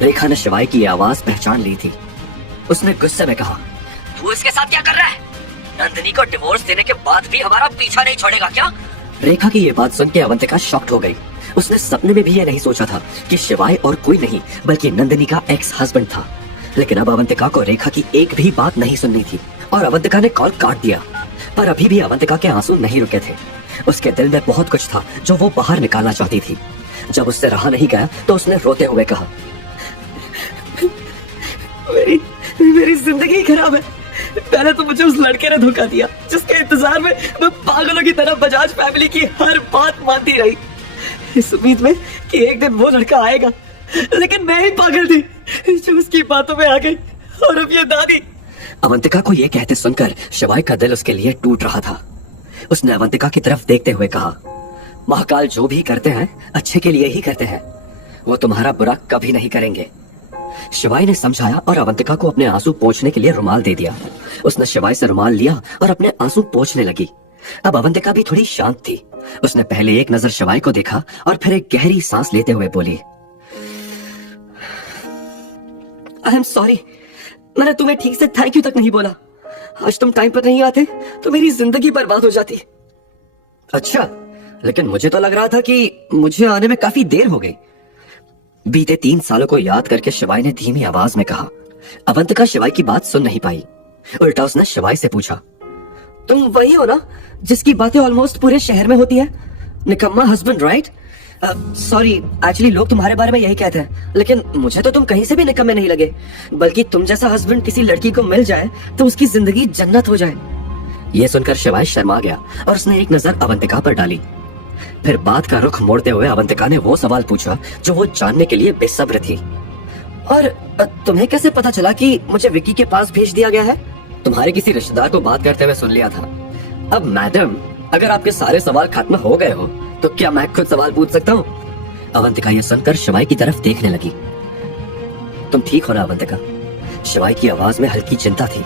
रेखा ने शिवाई की आवाज पहचान ली थी। उसने गुस्से में कहा, तू इसके साथ क्या कर रहा है? नंदिनी को डिवोर्स देने के बाद भी हमारा पीछा नहीं छोड़ेगा क्या? रेखा की ये बात सुन के अवंतिका शॉक्ड हो गई। उसने सपने में भी ये नहीं सोचा था कि शिवाई और कोई नहीं बल्कि नंदिनी का एक्स हस्बैंड था। लेकिन अब अवंतिका को रेखा की एक भी बात नहीं सुननी थी और अवंतिका ने कॉल काट दिया। पर अभी भी अवंतिका के आंसू नहीं रुके थे। उसके दिल में बहुत कुछ था जो वो बाहर निकालना चाहती थी। जब उससे रहा नहीं गया तो उसने रोते हुए कहा, मेरी जिंदगी खराब है। पहले तो मुझे उस लड़के ने धोखा दिया जिसके इंतजार में मैं पागलों की तरह बजाज फैमिली की हर बात मानती रही, इस उम्मीद में कि एक दिन वो लड़का आएगा। लेकिन मैं ही पागल थी जो उसकी बातों में आ गई। और अब ये दादी। अवंतिका को ये कहते सुनकर शिवाई का दिल उसके लिए टूट रहा था। उसने अवंतिका की तरफ देखते हुए कहा, महाकाल जो भी करते हैं अच्छे के लिए ही करते हैं, वो तुम्हारा बुरा कभी नहीं करेंगे। शिवाई ने समझाया और अवंतिका को अपने आंसू पोंछने के लिए रुमाल दे दिया। उसने शिवाई से रुमाल लिया और अपने आंसू पोंछने लगी। अब अवंतिका भी थोड़ी शांत थी। उसने पहले एक नजर शिवाई को देखा और फिर एक गहरी सांस लेते हुए बोली, आई एम सॉरी, मैंने तुम्हें ठीक से थैंक यू तक नहीं बोला। आज तुम टाइम पर नहीं आते तो मेरी जिंदगी बर्बाद हो जाती। अच्छा, लेकिन मुझे तो लग रहा था कि मुझे आने में काफी देर हो गई। बीते 3 सालों को याद करके शिवाई ने धीमी आवाज में कहा। अवंतिका शिवाई की बात सुन नहीं पाई। उल्टा उसने शिवाई से पूछा, तुम वही हो ना जिसकी बातें ऑलमोस्ट पूरे शहर में होती है? निकम्मा हस्बैंड, राइट? सॉरी, एक्चुअली लोग तुम्हारे बारे में यही कहते हैं, लेकिन मुझे तो तुम कहीं से भी निकम्मे नहीं लगे। बल्कि तुम जैसा हस्बैंड किसी लड़की को मिल जाए तो उसकी जिंदगी जन्नत हो जाए। ये सुनकर शिवाई शर्मा गया और उसने एक नजर अवंतिका पर डाली। फिर बात का रुख मोड़ते हुए अवंतिका ने वो सवाल पूछा जो वो जानने के लिए बेसब्र थी। और तुम्हें कैसे पता चला कि मुझे विकी के पास भेज दिया गया है? तुम्हारे किसी रिश्तेदार को बात करते हुए सुन लिया था। अब मैडम, अगर आपके सारे सवाल खत्म हो गए हो तो क्या मैं खुद सवाल पूछ सकता हूँ? अवंतिका ये सुनकर शिवाई की तरफ देखने लगी। तुम ठीक हो ना अवंतिका? शिवाई की आवाज में हल्की चिंता थी।